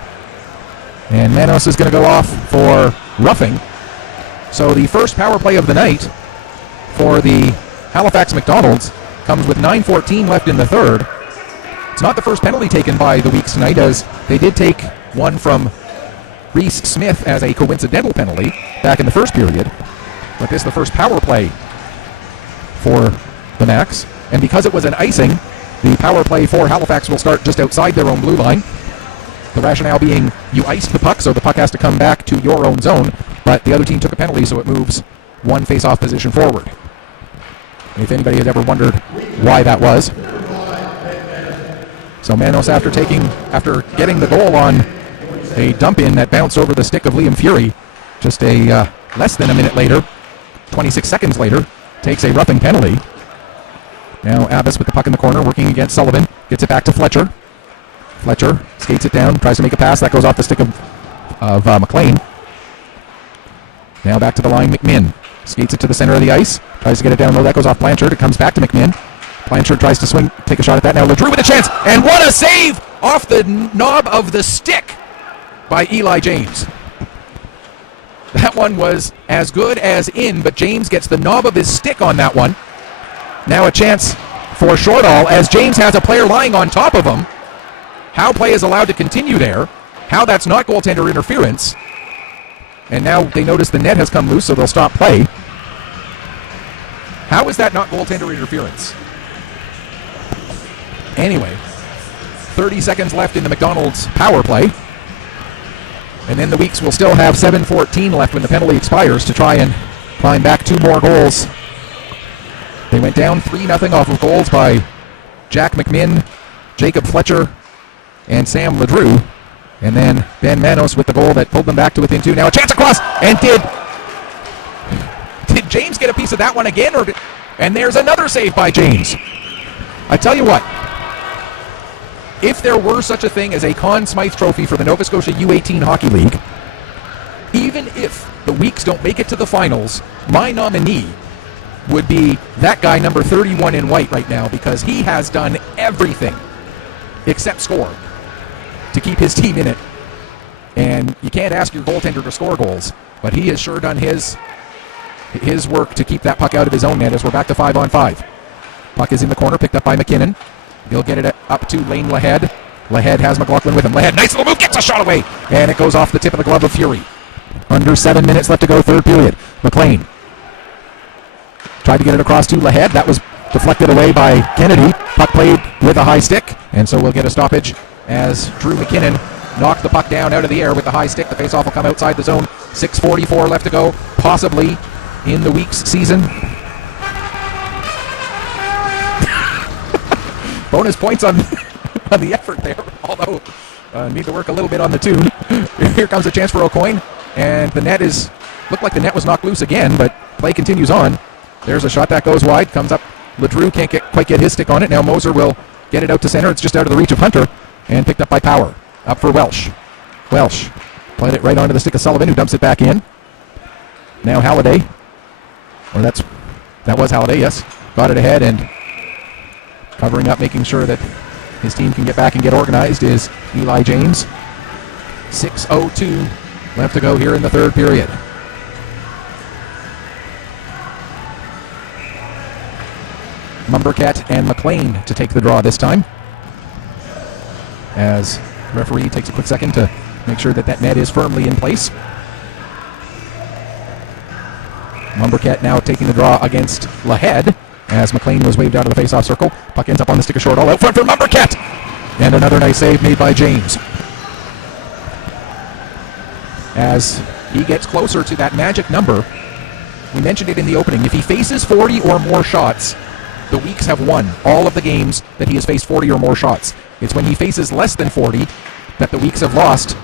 And Manos is going to go off for roughing. So the first power play of the night for the Halifax McDonald's comes with 9:14 left in the third. It's not the first penalty taken by the Weeks tonight, as they did take one from Reese Smith as a coincidental penalty back in the first period. But this is the first power play for the Macs. And because it was an icing, the power play for Halifax will start just outside their own blue line. The rationale being you iced the puck, so the puck has to come back to your own zone, but the other team took a penalty, so it moves one face-off position forward. If anybody had ever wondered why that was. So Manos, after getting the goal on a dump-in that bounced over the stick of Liam Fury, just a less than a minute later, 26 seconds later, takes a roughing penalty. Now Abbas with the puck in the corner, working against Sullivan, gets it back to Fletcher. Fletcher skates it down, tries to make a pass. That goes off the stick of McLean. Now back to the line, McMinn. Skates it to the center of the ice, tries to get it down low. That goes off Blanchard. It comes back to McMinn. Blanchard tries to swing, take a shot at that. Now LeDrew with a chance, and what a save off the knob of the stick by Eli James. That one was as good as in, but James gets the knob of his stick on that one. Now a chance for Shortall, as James has a player lying on top of him. How play is allowed to continue there. How that's not goaltender interference. And now they notice the net has come loose, so they'll stop play. How is that not goaltender interference? Anyway, 30 seconds left in the McDonald's power play. And then the Weeks will still have 7:14 left when the penalty expires to try and climb back 2 more goals. They went down 3-0 off of goals by Jack McMinn, Jacob Fletcher, and Sam LeDrew. And then Ben Manos with the goal that pulled them back to within 2. Now a chance across, and did James get a piece of that one again? And there's another save by James. I tell you what, if there were such a thing as a Conn Smythe Trophy for the Nova Scotia U18 Hockey League, even if the Weeks don't make it to the finals, my nominee would be that guy number 31 in white right now, because he has done everything except score to keep his team in it. And you can't ask your goaltender to score goals, but he has sure done his work to keep that puck out of his own net, as we're back to 5-on-5. Puck is in the corner, picked up by McKinnon. He'll get it up to Lane Lahead. Lahead has McLaughlin with him. Lahead, nice little move, gets a shot away, and it goes off the tip of the glove of Fury. Under 7 minutes left to go, third period. McLean tried to get it across to Lahead. That was deflected away by Kennedy. Puck played with a high stick, and so we'll get a stoppage as Drew McKinnon knocked the puck down out of the air with the high stick. The faceoff will come outside the zone. 6:44 left to go, possibly in the Weeks season. Bonus points on the effort there, although need to work a little bit on the tune. Here comes a chance for O'Coin, and the net looked like the net was knocked loose again, but play continues on. There's a shot that goes wide, comes up. LeDrew can't quite get his stick on it. Now Moser will get it out to center. It's just out of the reach of Hunter, and picked up by Power. Up for Welsh. Welsh played it right onto the stick of Sullivan, who dumps it back in. Now Halliday, or that was Halliday, yes. Got it ahead, and covering up, making sure that his team can get back and get organized, is Eli James. 6:02 left to go here in the third period. Mumbercat and McLean to take the draw this time, as the referee takes a quick second to make sure that net is firmly in place. Mumbercat now taking the draw against Lahead, as McLean was waved out of the face-off circle. Puck ends up on the stick of Short, all out front for Mumbercat, and another nice save made by James, as he gets closer to that magic number. We mentioned it in the opening. If he faces 40 or more shots, the Weeks have won all of the games that he has faced 40 or more shots. It's when he faces less than 40 that the Weeks have lost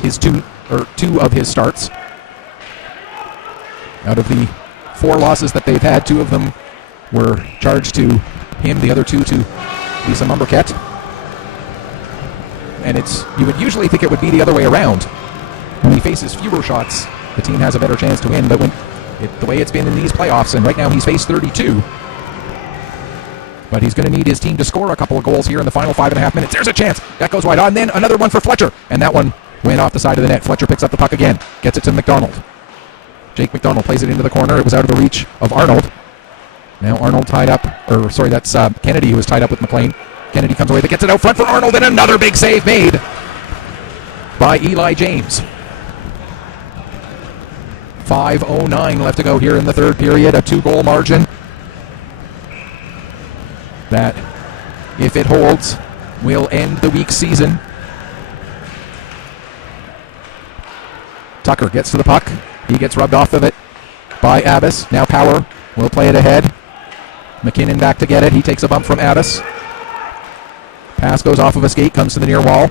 his two of his starts. Out of the 4 losses that they've had, 2 of them were charged to him, the other 2 to Lisa Mumberket. And you would usually think it would be the other way around. When he faces fewer shots, the team has a better chance to win. But the way it's been in these playoffs, and right now he's faced 32. But he's going to need his team to score a couple of goals here in the final 5.5 minutes. There's a chance. That goes wide on. Then another one for Fletcher. And that one went off the side of the net. Fletcher picks up the puck again. Gets it to McDonald. Jake McDonald plays it into the corner. It was out of the reach of Arnold. Now Arnold tied up. That's Kennedy who was tied up with McLean. Kennedy comes away, but gets it out front for Arnold. And another big save made by Eli James. 5:09 left to go here in the third period. A 2-goal margin that, if it holds, will end the week's season. Tucker gets to the puck. He gets rubbed off of it by Abbas. Now Power will play it ahead. McKinnon back to get it. He takes a bump from Abbas. Pass goes off of a skate, comes to the near wall.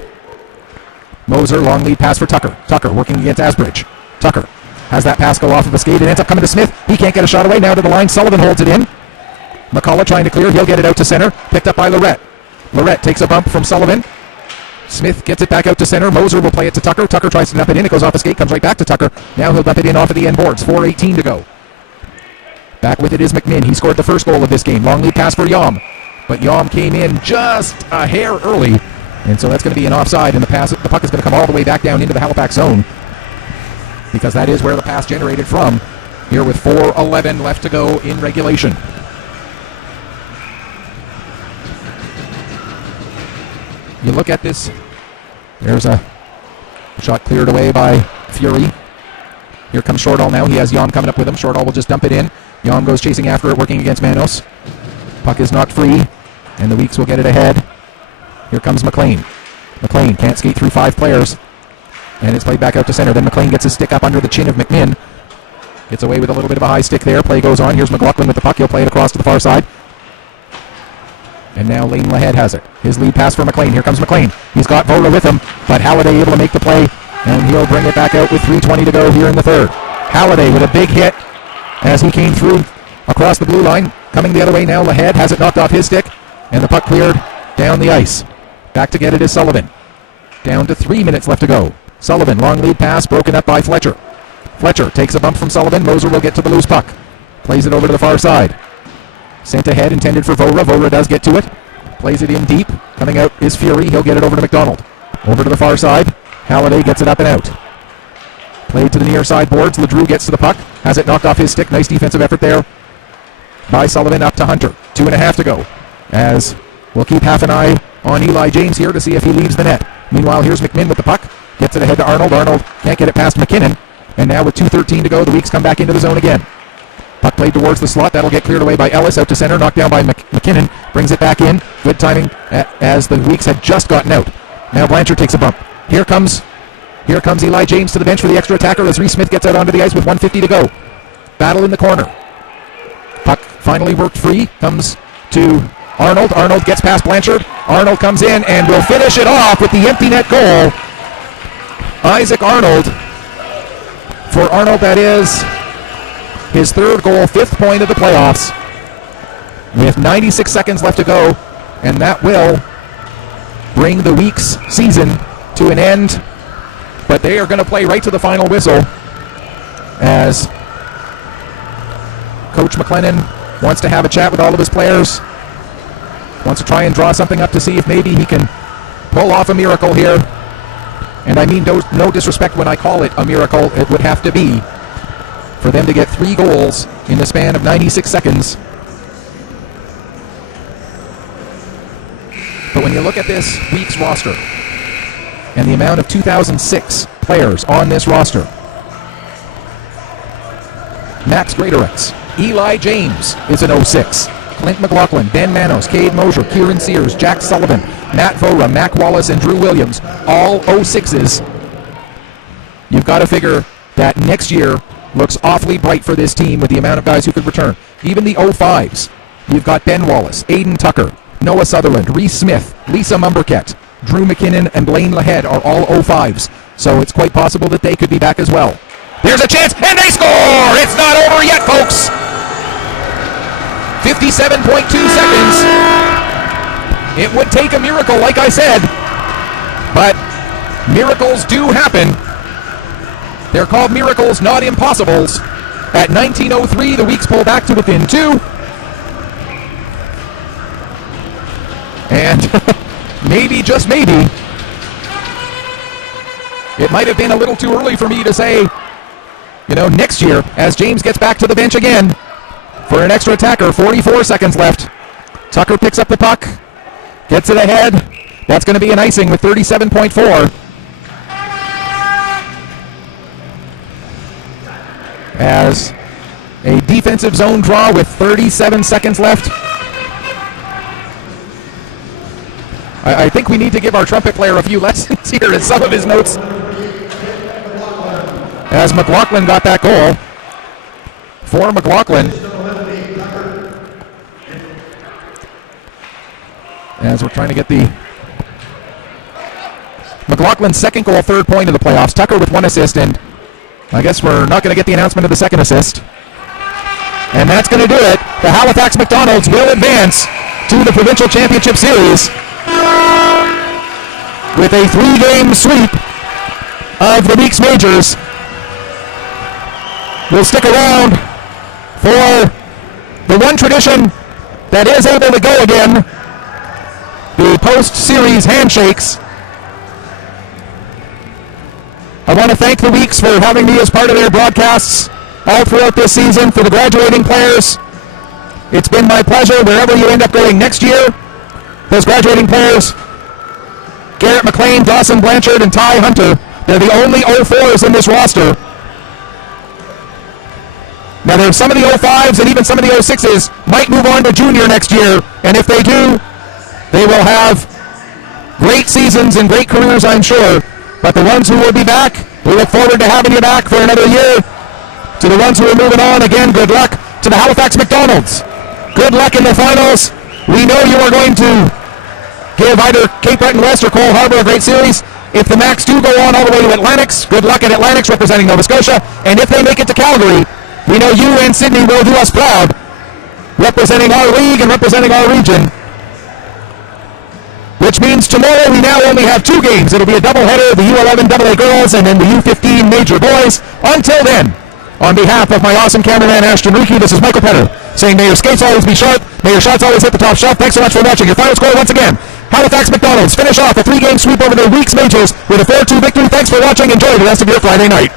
Moser, long lead pass for Tucker. Tucker working against Asbridge. Tucker has that pass go off of a skate. It ends up coming to Smith. He can't get a shot away. Now to the line. Sullivan holds it in. McCullough trying to clear. He'll get it out to center. Picked up by Lorette. Lorette takes a bump from Sullivan. Smith gets it back out to center. Moser will play it to Tucker. Tucker tries to dump it in. It goes off a skate. Comes right back to Tucker. Now he'll dump it in off of the end boards. 4:18 to go. Back with it is McMinn. He scored the first goal of this game. Long lead pass for Yom. But Yom came in just a hair early. And so that's going to be an offside. And the puck is going to come all the way back down into the Halifax zone, because that is where the pass generated from, here with 4:11 left to go in regulation. You look at this, there's a shot cleared away by Fury. Here comes Shortall now. He has Yom coming up with him. Shortall will just dump it in. Yom goes chasing after it, working against Manos. Puck is knocked free, and the Weeks will get it ahead. Here comes McLean. McLean can't skate through 5 players. And it's played back out to center. Then McLean gets his stick up under the chin of McMinn. Gets away with a little bit of a high stick there. Play goes on. Here's McLaughlin with the puck. He'll play it across to the far side. And now Lane Lahead has it. His lead pass for McLean. Here comes McLean. He's got Vola with him, but Halliday able to make the play, and he'll bring it back out with 3:20 to go here in the third. Halliday with a big hit as he came through across the blue line. Coming the other way now, Lahead has it knocked off his stick, and the puck cleared down the ice. Back to get it is Sullivan. Down to 3 minutes left to go. Sullivan, long lead pass, broken up by Fletcher. Fletcher takes a bump from Sullivan. Moser will get to the loose puck. Plays it over to the far side. Sent ahead, intended for Vora. Vora does get to it. Plays it in deep. Coming out is Fury. He'll get it over to McDonald. Over to the far side. Halliday gets it up and out. Played to the near side boards. LeDrew gets to the puck. Has it knocked off his stick. Nice defensive effort there by Sullivan. Up to Hunter. 2.5 to go. As we'll keep half an eye on Eli James here to see if he leaves the net. Meanwhile, here's McMinn with the puck. Gets it ahead to Arnold. Arnold can't get it past McKinnon. And now with 2:13 to go, the Weeks come back into the zone again. Puck played towards the slot. That'll get cleared away by Ellis. Out to center. Knocked down by McKinnon. Brings it back in. Good timing as the Weeks had just gotten out. Now Blanchard takes a bump. Here comes Eli James to the bench for the extra attacker as Reese Smith gets out onto the ice with 1:50 to go. Battle in the corner. Puck finally worked free. Comes to Arnold. Arnold gets past Blanchard. Arnold comes in and will finish it off with the empty net goal. Isaac Arnold. For Arnold, that is his third goal, 5th point of the playoffs, with 96 seconds left to go, and that will bring the Weeks season to an end. But they are going to play right to the final whistle as Coach McLennan wants to have a chat with all of his players, wants to try and draw something up to see if maybe he can pull off a miracle here. And I mean no disrespect when I call it a miracle. It would have to be for them to get 3 goals in the span of 96 seconds. But when you look at this Week's roster and the amount of 2006 players on this roster, Max Greatorex, Eli James is an 06. Clint McLaughlin, Ben Manos, Cade Mosier, Kieran Sears, Jack Sullivan, Matt Vora, Mac Wallace, and Drew Williams, all 06s. You've got to figure that next year looks awfully bright for this team with the amount of guys who could return. Even the 05s. You've got Ben Wallace, Aiden Tucker, Noah Sutherland, Reese Smith, Lisa Mumberket, Drew McKinnon, and Blaine Lahead are all 05s. So it's quite possible that they could be back as well. There's a chance, and they score! It's not over yet, folks! 57.2 seconds. It would take a miracle, like I said, but miracles do happen. They're called miracles, not impossibles. At 19:03, the Weeks pull back to within 2. And maybe, just maybe, it might have been a little too early for me to say, next year, as James gets back to the bench again for an extra attacker, 44 seconds left. Tucker picks up the puck, gets it ahead. That's going to be an icing with 37.4. As a defensive zone draw with 37 seconds left. I think we need to give our trumpet player a few lessons here in some of his notes. As McLaughlin got that goal. For McLaughlin. As we're trying to get the McLaughlin's second goal, third point of the playoffs. Tucker with 1 assist, and I guess we're not going to get the announcement of the second assist. And that's going to do it. The Halifax McDonald's will advance to the Provincial Championship Series with a 3-game sweep of the week's majors. We'll stick around for the one tradition that is able to go again, the post-series handshakes. I want to thank the Weeks for having me as part of their broadcasts all throughout this season. For the graduating players, it's been my pleasure wherever you end up going next year. Those graduating players, Garrett McLean, Dawson Blanchard, and Ty Hunter, they're the only 04s in this roster. Now there's some of the 05s and even some of the 06s might move on to junior next year, and if they do, they will have great seasons and great careers, I'm sure. But the ones who will be back, we look forward to having you back for another year. To the ones who are moving on, again, good luck to the Halifax McDonald's. Good luck in the finals. We know you are going to give either Cape Breton West or Cole Harbour a great series. If the Macs do go on all the way to Atlantics, good luck at Atlantics representing Nova Scotia. And if they make it to Calgary, we know you and Sydney will do us proud, representing our league and representing our region. Which means tomorrow we now only have 2 games. It'll be a doubleheader, the U11 AA girls and then the U15 major boys. Until then, on behalf of my awesome cameraman Ashton Reiki, this is Michael Petter saying may your skates always be sharp, may your shots always hit the top shelf. Thanks so much for watching. Your final score once again, Halifax McDonald's finish off a 3-game sweep over the Weeks majors with a 4-2 victory. Thanks for watching. Enjoy the rest of your Friday night.